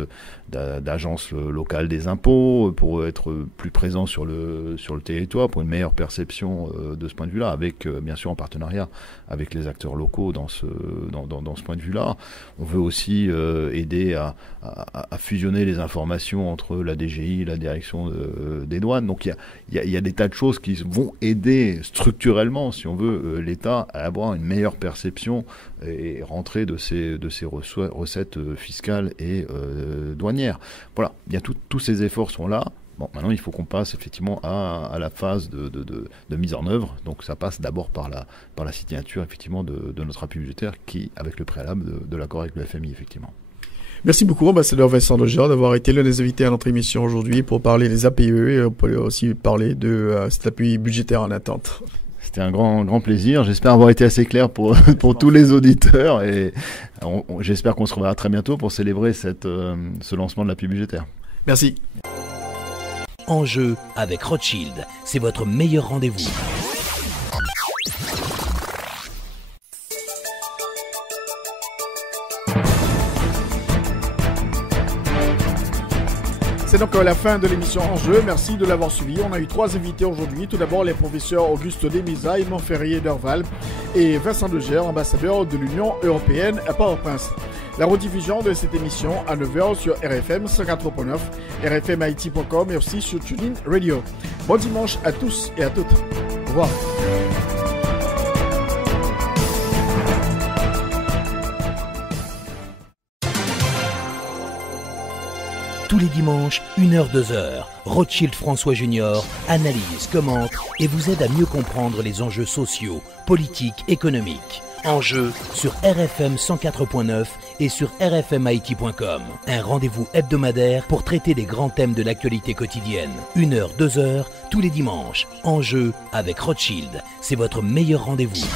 d'agences locales des impôts pour être plus présent sur le territoire, pour une meilleure perception de ce point de vue-là, avec bien sûr en partenariat avec les acteurs locaux dans ce point de vue-là. On veut aussi aider à fusionner les informations entre la DGI et la direction des douanes. Donc il y a des tas de choses qui vont aider structurellement, si on veut, l'État à avoir une meilleure perception et rentrer de ces recettes fiscales et douanières. Voilà, il y a tous ces efforts sont là. Bon, maintenant, il faut qu'on passe effectivement à la phase de mise en œuvre. Donc, ça passe d'abord par la signature, effectivement, de notre appui budgétaire qui, avec le préalable de l'accord avec le FMI, effectivement. Merci beaucoup, ambassadeur Vincent Legendre, d'avoir été l'un des invités à notre émission aujourd'hui pour parler des APE et on peut aussi parler de cet appui budgétaire en attente. C'était un grand plaisir. J'espère avoir été assez clair pour tous les auditeurs et j'espère qu'on se reverra très bientôt pour célébrer ce lancement de l'appui budgétaire. Merci. Enjeu avec Rothschild, c'est votre meilleur rendez-vous. C'est donc la fin de l'émission Enjeu. Merci de l'avoir suivi. On a eu 3 invités aujourd'hui. Tout d'abord, les professeurs Auguste Demisa, Edmond Ferrier d'Orval et Vincent Legendre, ambassadeur de l'Union européenne à Port-au-Prince. La rediffusion de cette émission à 9h sur RFM 104.9, rfmhaiti.com et aussi sur TuneIn Radio. Bon dimanche à tous et à toutes. Au revoir. Tous les dimanches, 1h-2h, Rothschild François Junior analyse, commente et vous aide à mieux comprendre les enjeux sociaux, politiques, économiques. Enjeux sur RFM 104.9 et sur rfmhaiti.com. Un rendez-vous hebdomadaire pour traiter des grands thèmes de l'actualité quotidienne. 1h-2h, tous les dimanches. Enjeux avec Rothschild, c'est votre meilleur rendez-vous.